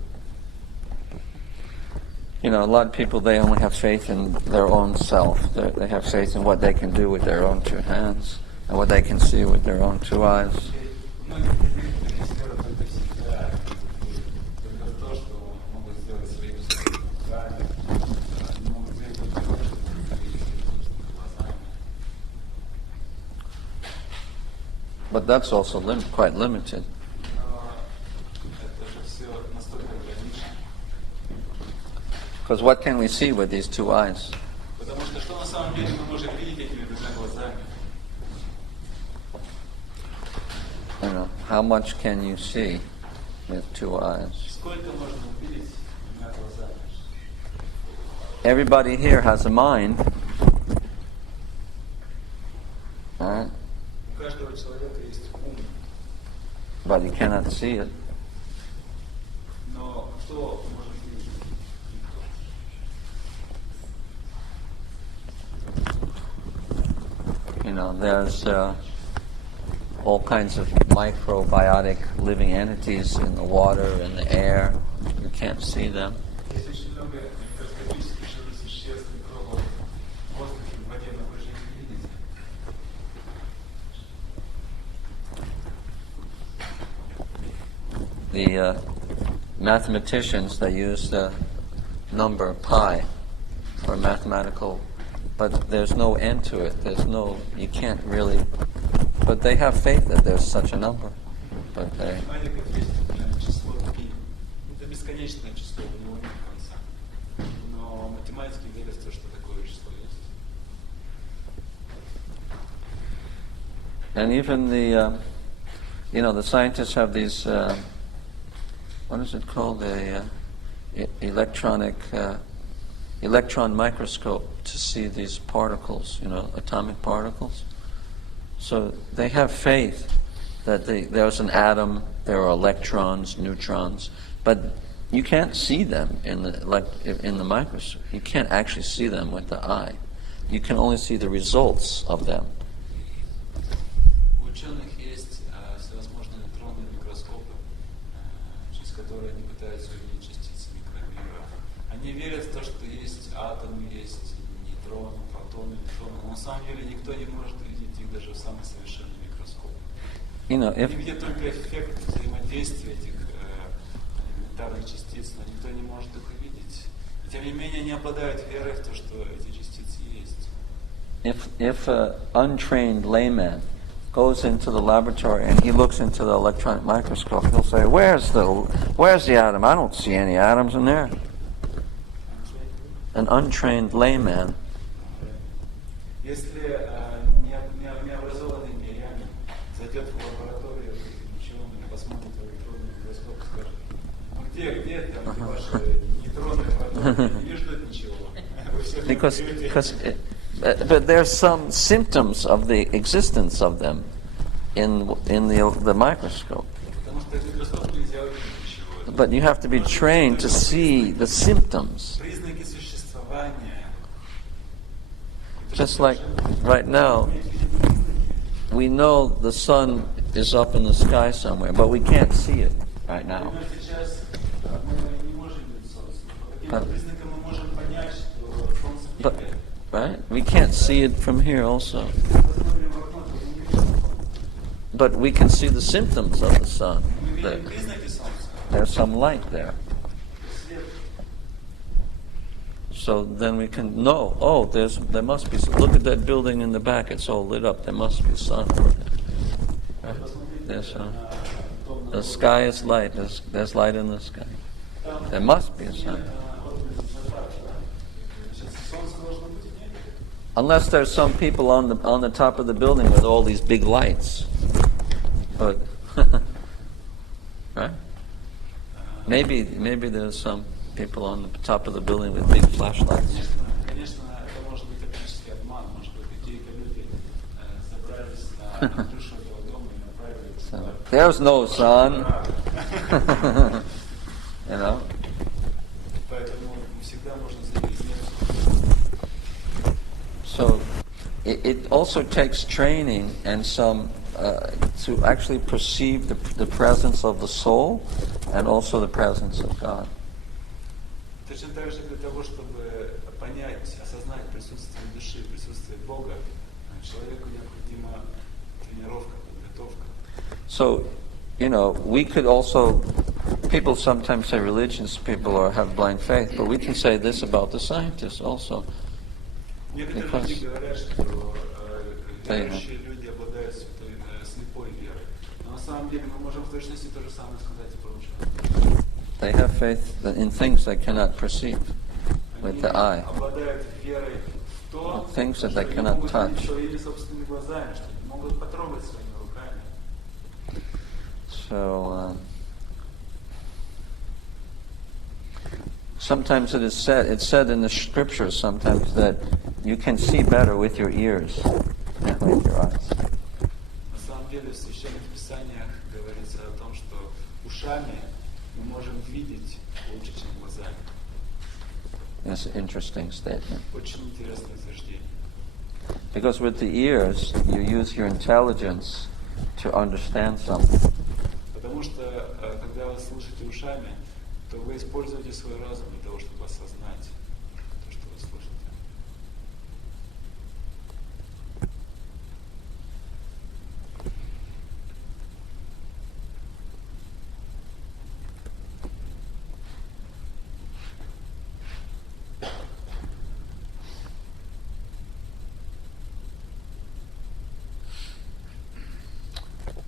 A lot of people, they only have faith in their own self. They have faith in what they can do with their own two hands and what they can see with their own two eyes. Многие люди есть вера только в себя, только в то, что могут сделать своими руками, они могут сделать только то, что могут видеть своими глазами. But that's also quite limited. Но это же все настолько ограничено. Because what can we see with these two eyes? Потому что на самом деле мы можем видеть этими двумя глазами? How much can you see with two eyes? Сколько можно увидеть двумя глазами? Everybody here has a mind. Right? У каждого человека есть ум, But you cannot see it. но кто может видеть? Никто. There's all kinds of microbiotic living entities in the water, in the air. You can't see them. Есть очень много микроскопических живых существ, микробов в воздухе, в воде, но вы же их не видите. The mathematicians, they use the number pi for mathematical, but there's no end to it. You can't really, but they have faith that there's such a number. But they, Математиков есть число π. Это бесконечное число, у него нет конца. Но математики верят в то, что такое число есть. and even the scientists have these, what is it called, electron microscope to see these particles, atomic particles. So they have faith that there's an atom, there are electrons, neutrons, but you can't see them in the microscope. You can't actually see them with the eye. You can only see the results of them. У ученых есть всевозможные электронные микроскопы, через которые они пытаются увидеть частицы микромира. Они верят в то, что есть атомы, есть нейтроны, протоны, электроны, но на самом деле никто не может увидеть их даже в самый совершенный микроскоп. Они видят только эффект взаимодействия этих элементарных частиц, но никто не может их увидеть. И тем не менее они обладают верой в то, что эти частицы есть. If an untrained layman goes into the laboratory and he looks into the electron microscope, he'll say, "Where's the atom? I don't see any atoms in there." An untrained layman. Если необразованный because but there's some symptoms of the existence of them in the microscope. But you have to be trained to see the symptoms. Just like right now, we know the sun is up in the sky somewhere, but we can't see it right now. But right? We can't see it from here also. But we can see the symptoms of the sun. There's some light there. So then we can know, oh, there must be, look at that building in the back, it's all lit up, there must be sun. Right? There's sun. The sky is light, there's light in the sky. There must be a sun. Unless there's some people on the top of the building with all these big lights. But right? Maybe there's some people on the top of the building with big flashlights. So, there's no sun. You know? So it also takes training and some to actually perceive the presence of the soul and also the presence of God. Точно так же для того, чтобы понять, осознать присутствие души, присутствие Бога, человеку необходима тренировка, подготовка. So, we could also, people sometimes say religious people or have blind faith, but we can say this about the scientists also. Некоторые люди говорят, что верующие люди обладают слепой верой. Но на самом деле мы можем в точности то же самое сказать и про ученых. They have faith in things they cannot perceive with the eye. Things that they cannot touch. So sometimes it's said in the scriptures sometimes that you can see better with your ears than with your eyes. На самом деле в священных писаниях говорится о том, что ушами мы можем видеть лучше, чем глазами. That's an interesting statement. Очень интересное утверждение. Because with the ears, you use your intelligence to understand something. Потому что когда вы слушаете ушами, то вы используете свой разум для того, чтобы осознать то, что вы слышите.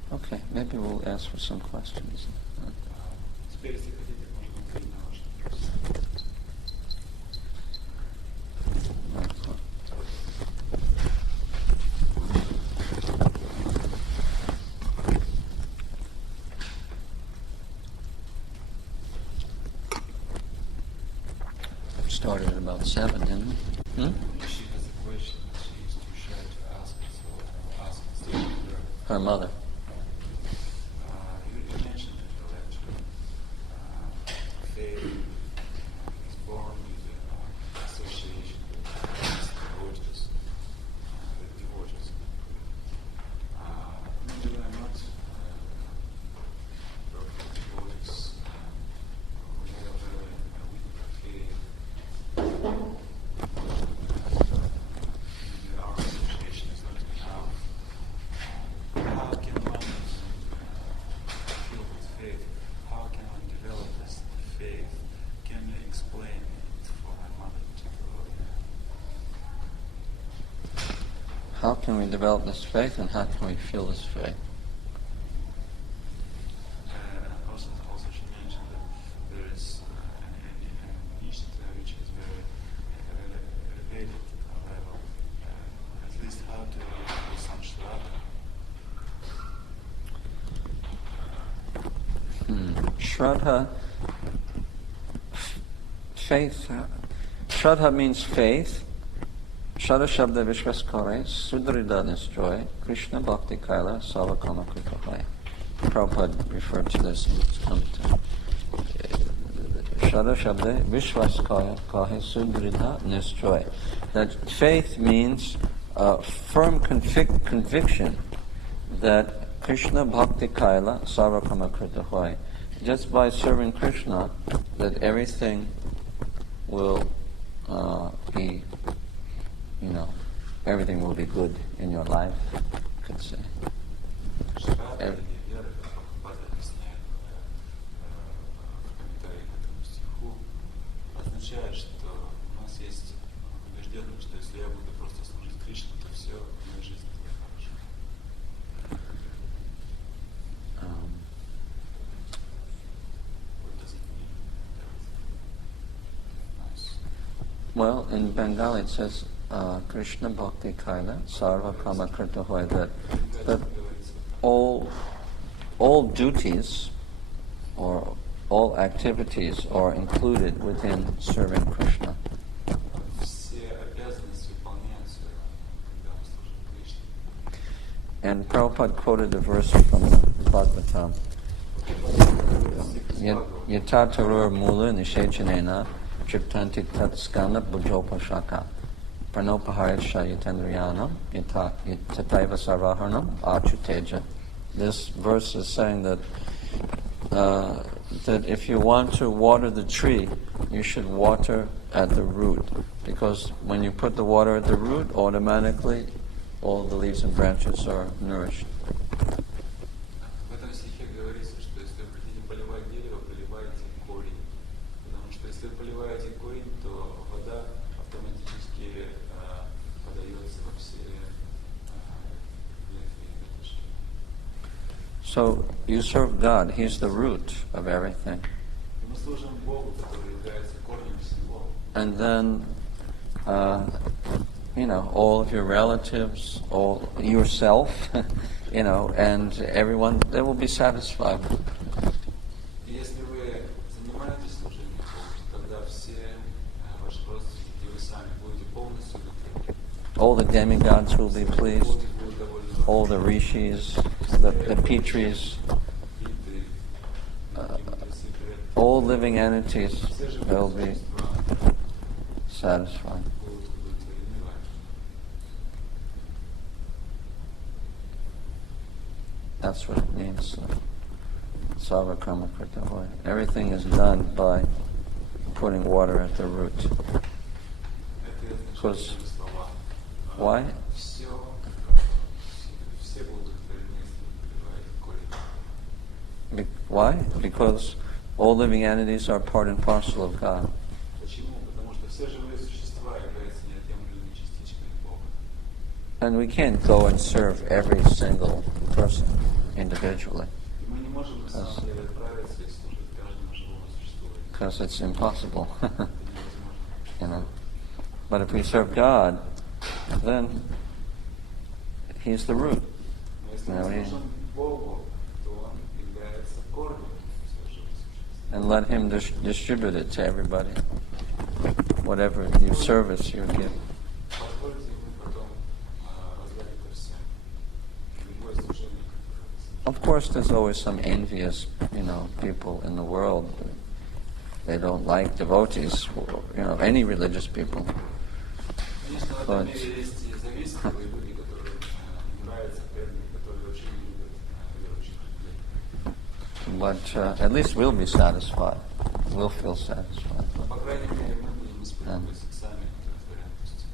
Okay, maybe we'll ask for some questions. Теперь, если хотите, можно ответить на ваши вопросы. Started at about 7, didn't we? She has a question that she used to share to ask, so I'll ask instead of her. Her mother. You mentioned in the lecture, faith is born with an association with devotees. Maybe I'm not perfect devotees. We have a faith. Our association is not enough. How can one feel with faith? How can one develop this faith? Can you explain it for my mother particularly? How can we develop this faith and how can we feel this faith? Also she mentioned that there is an initiative which is very related to the level, at least how to do some Shraddha, faith. Shraddha means faith, Shada Shabda Vishwaskare Sudrida Nisjoy Krishna Bhakti Kaila Savakama Kripahaya. Prabhupada referred to this in his commentary. Shada Shabda Vishwaskaya Kahe Sudrida Nisjoy. That faith means firm conviction that Krishna Bhakti Kaila Savakama Kripahaya. Just by serving Krishna, that everything will be, everything will be good in your life, you could say. Well, in Bengali it says Krishna Bhakti Kaila Sarva Kama Krita Hoy, that all duties or all activities are included within serving Krishna. And Prabhupada quoted a verse from Bhagavatam. Yatatarur mula nishechanena Triptanti Tatskana Bhujopashaka Pranopahayasha Yatendriyanam Tataiva Sarvaharnam Achuteja. This verse is saying that if you want to water the tree, you should water at the root. Because when you put the water at the root, automatically all the leaves and branches are nourished. So you serve God, He's the root of everything. And then, all of your relatives, all yourself, and everyone, they will be satisfied. All the demigods will be pleased. All the rishis, the pitris, all living entities, they'll be satisfied. That's what it means. Savakrama Krita Hoy. Everything is done by putting water at the root. Because why? Why? Because all living entities are part and parcel of God. And we can't go and serve every single person individually. Because it's impossible. But if we serve God, then He's the root. And let Him distribute it to everybody. Whatever service you give. Of course, there's always some envious, people in the world. They don't like devotees, any religious people. But at least we'll be satisfied. We'll feel satisfied.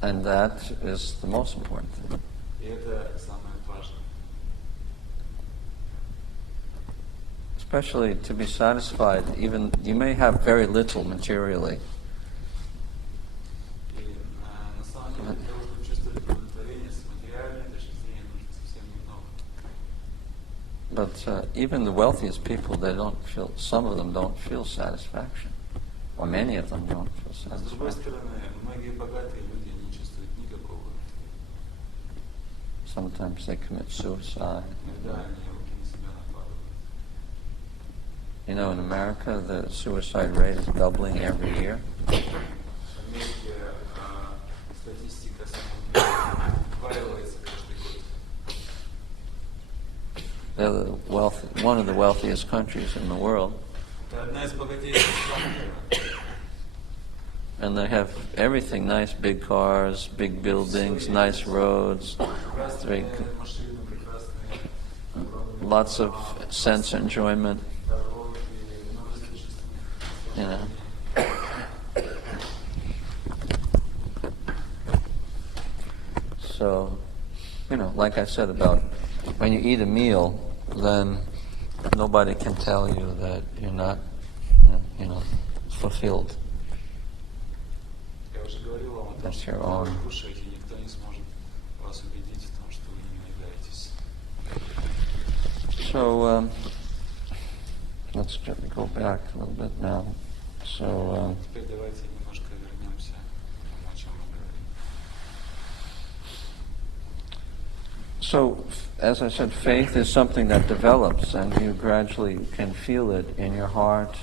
And that is the most important thing. Especially to be satisfied, even you may have very little materially. But even the wealthiest people, some of them don't feel satisfaction. Or many of them don't feel satisfaction. Sometimes they commit suicide. In America, the suicide rate is doubling every year. отваливается каждый год. They're one of the wealthiest countries in the world. Это одна из богатейших стран мира. And they have everything, nice big cars, big buildings, nice roads, big, lots of sense enjoyment, you know. So, you know, like I said about when you eat a meal, then nobody can tell you that you're not, fulfilled. Я уже говорил вам о том, что вы кушаете, и никто не сможет вас убедить в том, что вы не наедаетесь. So, let's go back a little bit now. So, теперь давайте немножко вернемся к тому, о чем мы говорим. So, as I said, faith is something that develops, and you gradually can feel it in your heart,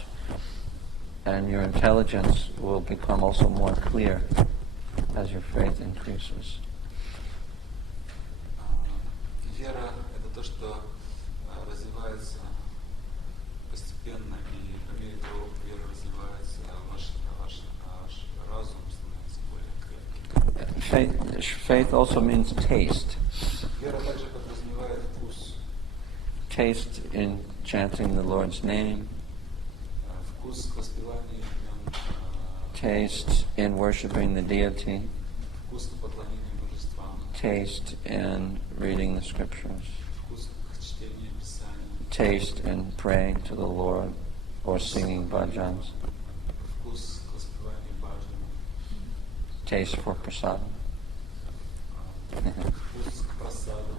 and your intelligence will become also more clear as your faith increases. Вера – это то, что развивается постепенно, и по мере того, как вера развивается, ваш разум становится более крепким. Faith also means taste. Вера также подразумевает вкус. Taste in chanting the Lord's name. Вкус к воспеванию имен. Taste in worshiping the deity. Вкус к поклонению божествам. Taste in reading the scriptures. Вкус к чтению Писания. Taste in praying to the Lord or singing bhajans. Вкус к воспеванию баджана. Taste for prasadam. Вкус к прасаду.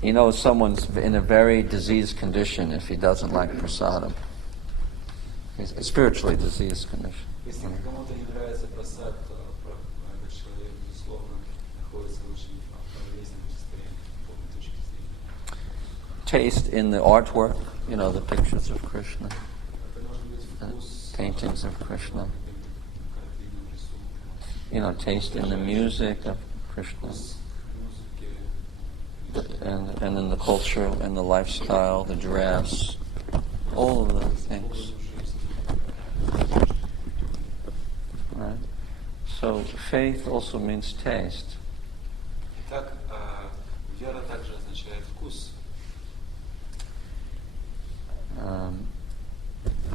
You know, someone's in a very diseased condition if he doesn't like prasadam. He's a spiritually diseased condition. Если кому-то не нравится прасад, то этот человек, безусловно, находится в очень болезненном состоянии с духовной точки зрения. Taste in the artwork, you know, the pictures of Krishna, Это может быть вкус paintings of Krishna. картинам, рисункам, You know, taste in the music of Krishna, вкус к музыке, and in the culture and the lifestyle, the dress, all of the things. Right? So faith also means taste. Итак, вера также означает вкус.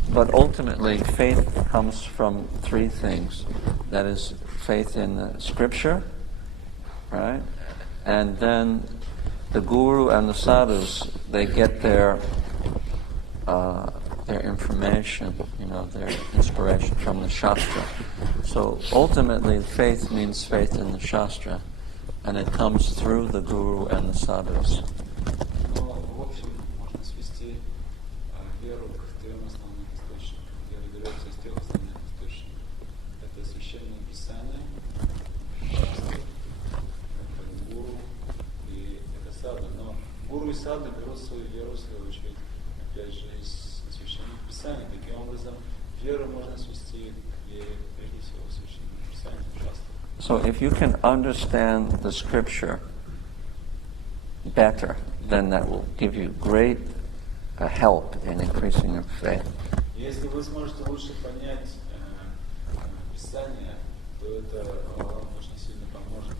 But ultimately, faith comes from three things. That is, faith in the scripture, right? And then the guru and the sadhus, they get their information, you know, their inspiration from the Shastra. So ultimately, faith means faith in the Shastra, and it comes through the guru and the sadhus. Но, в общем, можно свести веру к трем основным источникам. Вера берется из трех основных источников. Это Священное Писание, это гуру и это сада. Но гуру и сада берут свою веру, в свою очередь, опять же, из Священных Писаний. Таким образом, веру можно свести к вере, прежде всего, в Священное Писание, часто. So if you can understand the scripture better, then that will give you great help in increasing your faith. Если вы сможете лучше понять Писание, то это вам очень сильно поможет и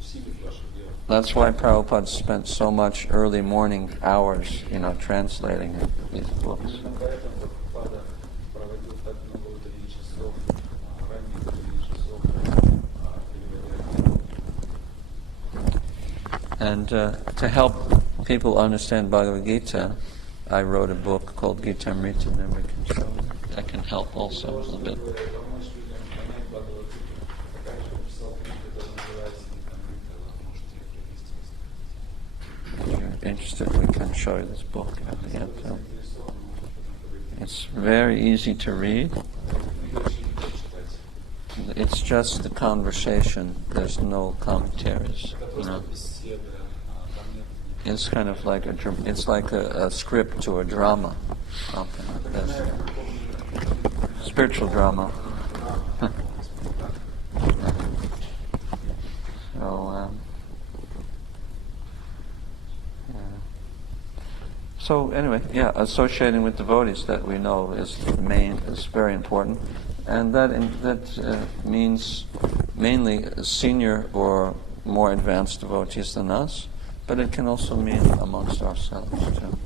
усилит вашу веру. That's why Prabhupada spent so much early morning hours, you know, translating these books. Именно поэтому Прабхупада проводил так много утренних часов, ранних утренних часов, переводя. And to help people understand Bhagavad Gita, I wrote a book called Gita Amrita, and we can show that can help also a little bit. If you're interested, we can show you this book at the end too. It's very easy to read. It's just the conversation. There's no commentaries. You know? It's kind of like it's like a script to a drama, something like this. Spiritual drama. yeah. So anyway, yeah, associating with devotees that we know is very important, and that means mainly senior or more advanced devotees than us, but it can also mean amongst ourselves too.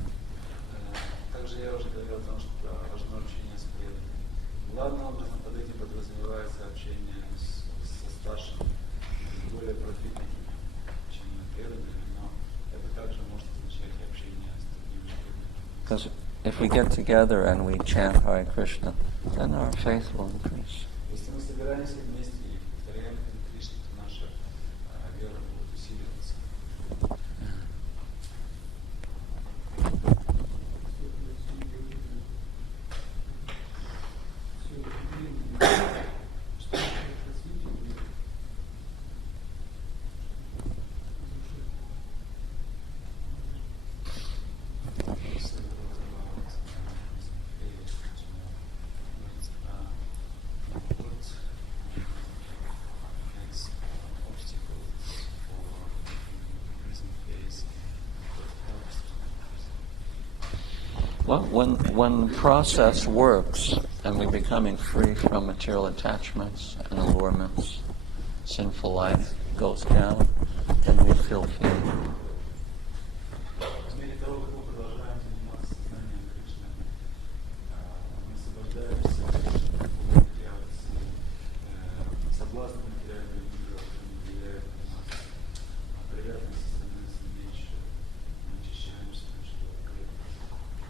Также я уже говорил о том, что важно общение с преданными. Главным образом под этим подразумевается общение со старшими, более профитными, чем преданными, но это также может означать и общение с другими преданными. Because if we get together and we chant Hare Krishna, then our faith will increase. Если мы собираемся вместе и повторяем Харе Кришна, то наша вера будет усиливаться. Well, when the process works and we're becoming free from material attachments and allurements, sinful life goes down, then we feel free.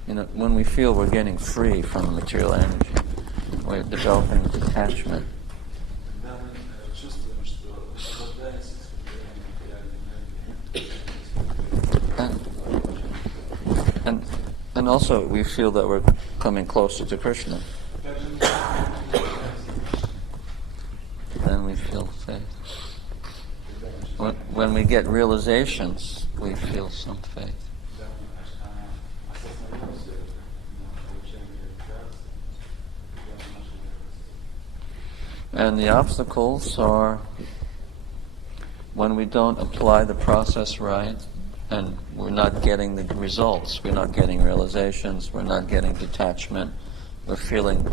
You know, when we feel we're getting free from the material energy, we're developing detachment. And also we feel that we're coming closer to Krishna. Then we feel faith. When we get realizations, we feel some faith. And the obstacles are when we don't apply the process right and we're not getting the results, we're not getting realizations, we're not getting detachment, we're feeling,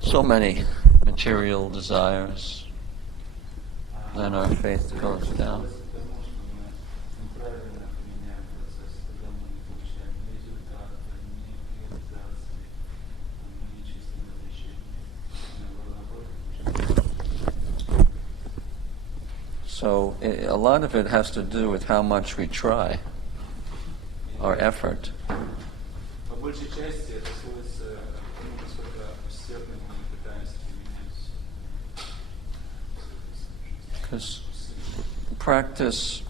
so many material desires, then our faith goes down. So a lot of it has to do with how much we try, our effort. Because practice,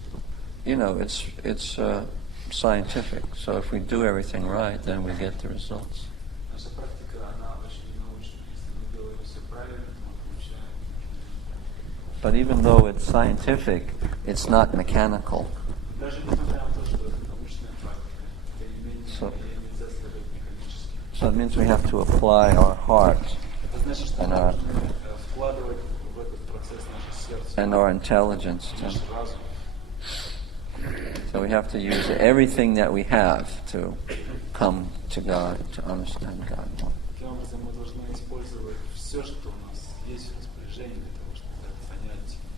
it's scientific. So if we do everything right, then we get the results. But even though it's scientific, it's not mechanical. So it means we have to apply our heart and our intelligence too. So we have to use everything that we have to come to God, to understand God more.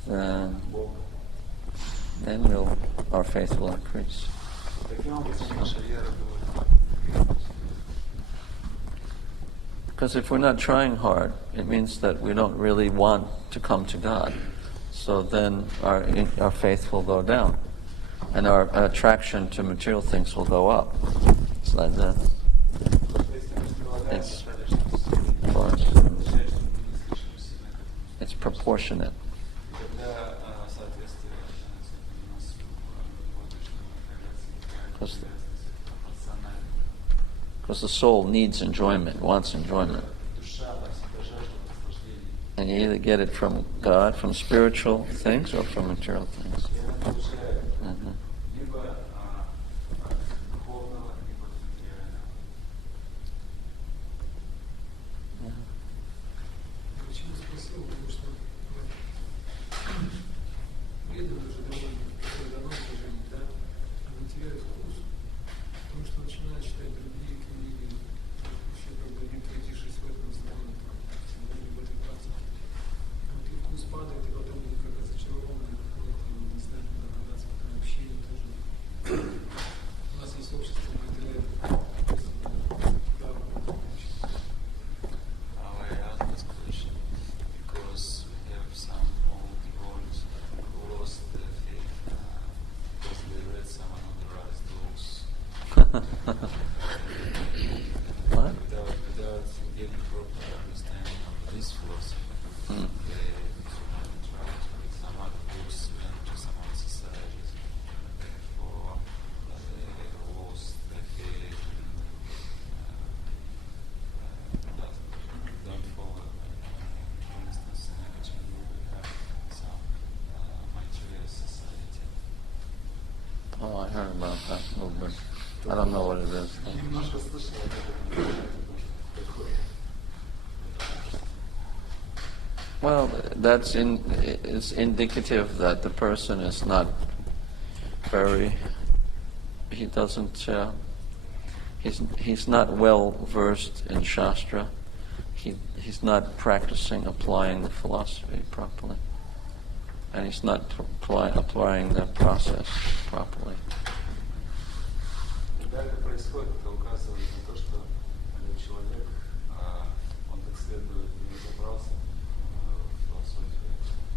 Then our faith will increase. Because if we're not trying hard, it means that we don't really want to come to God. So then our faith will go down, and our attraction to material things will go up. It's like that. It's proportionate. Because the soul needs enjoyment, wants enjoyment. And you either get it from God, from spiritual things, or from material things. Mm-hmm. that movement. I don't know what it is. Немножко слышал, Well, it's indicative that the person is not he doesn't, he's not well versed in Shastra. He's not practicing applying the philosophy properly. And he's not applying the process properly. Когда это происходит, это указывает на то, что этот человек, он как следует не разобрался в философии,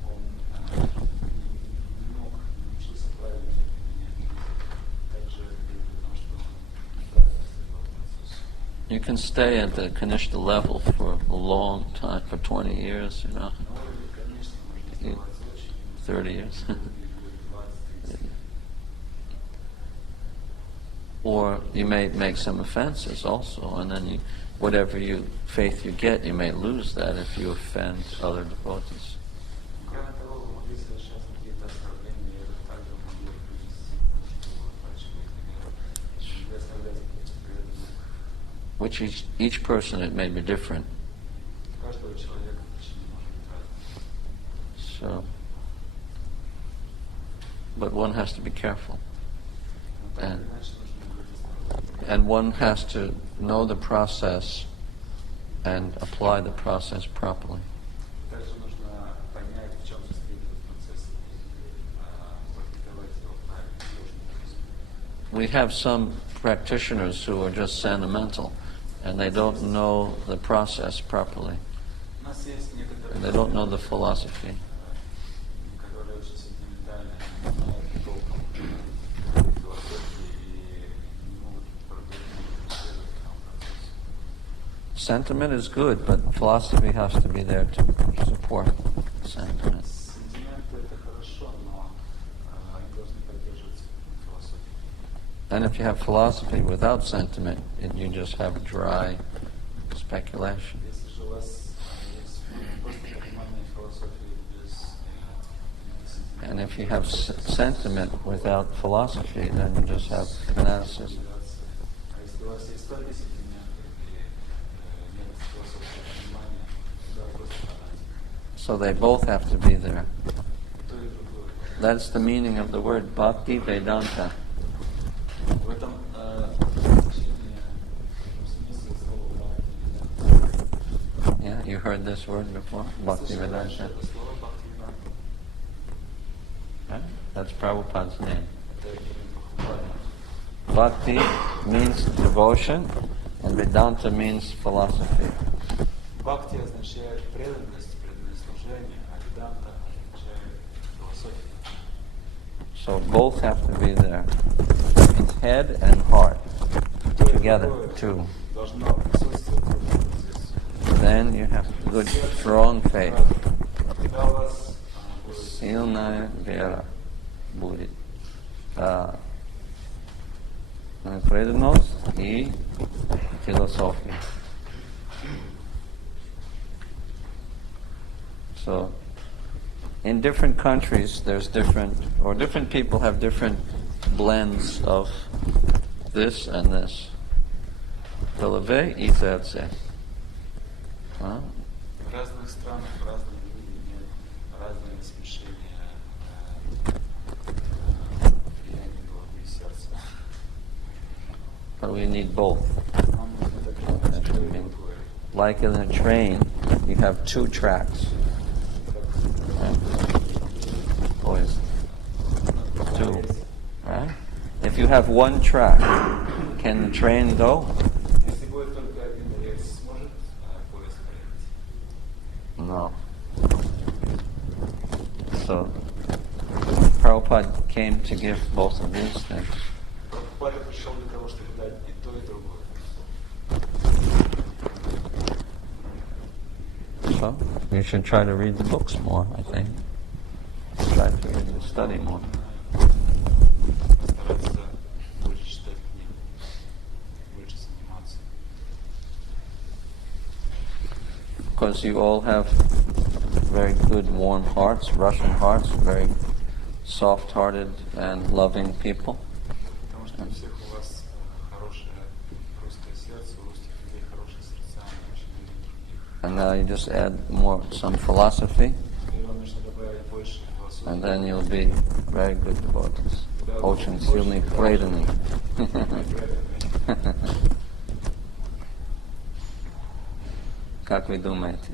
он не научился правильно применять. Также потому что он неправильно следовал процессу. You can stay at the Kanishta level for a long time, for 20 years, 30 years. Or you may make some offenses also, and then whatever faith you get, you may lose that if you offend other devotees. Which each person, it may be different. So, but one has to be careful. And one has to know the process and apply the process properly. We have some practitioners who are just sentimental and they don't know the process properly. And they don't know the philosophy. Sentiment is good, but philosophy has to be there to support sentiment. And if you have philosophy without sentiment, you just have dry speculation. And if you have sentiment without philosophy, then you just have fanaticism. So they both have to be there. That's the meaning of the word Bhakti Vedanta. Yeah, you heard this word before? Bhakti Vedanta. Right? That's Prabhupada's name. Bhakti means devotion, and Vedanta means philosophy. Бхакти означает преданность, преданное служение, а веданта означает философию. So both have to be there. It means head and heart together, too. Then you have good, strong faith. Silная вера будет. Преданность и философия. So, in different countries, there's different people have different blends of this and this. Голове и сердце. В разных странах разные люди имеют разные смешения влияния головы и сердца. But we need both. Like in a train, you have two tracks. Always two, right? If you have one track, can the train go? No. So, Prabhupada came to give both of these things. So, you should try to read the books more, I think. Try to study more. Because you all have very good, warm hearts, Russian hearts, very soft-hearted and loving people. У всех у вас хорошее русское сердце, у русских людей хорошее сердца, очень любят других. And now you just add some philosophy, И вам нужно добавить больше философии. and then you'll be very good devotees. Очень сильный преданный. Как вы думаете?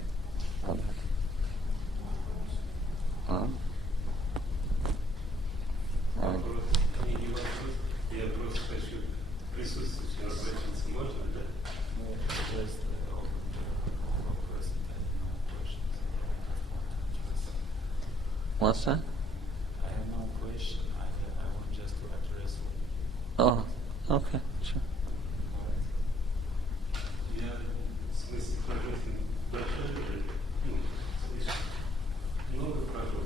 Я просто хочу присутствовать, обратиться можно, да? What's that? I have no question. I want just to address you. Oh, okay, sure. Я в смысле прожил большой жизнь, слышал, много прожил.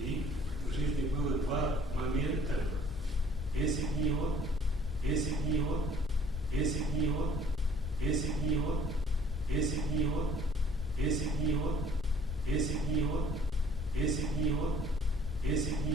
И в жизни было два момента, если б не он, если б не он, если б не он, если б не он, если б не он, если б не он, если б не он, если б не он, если б не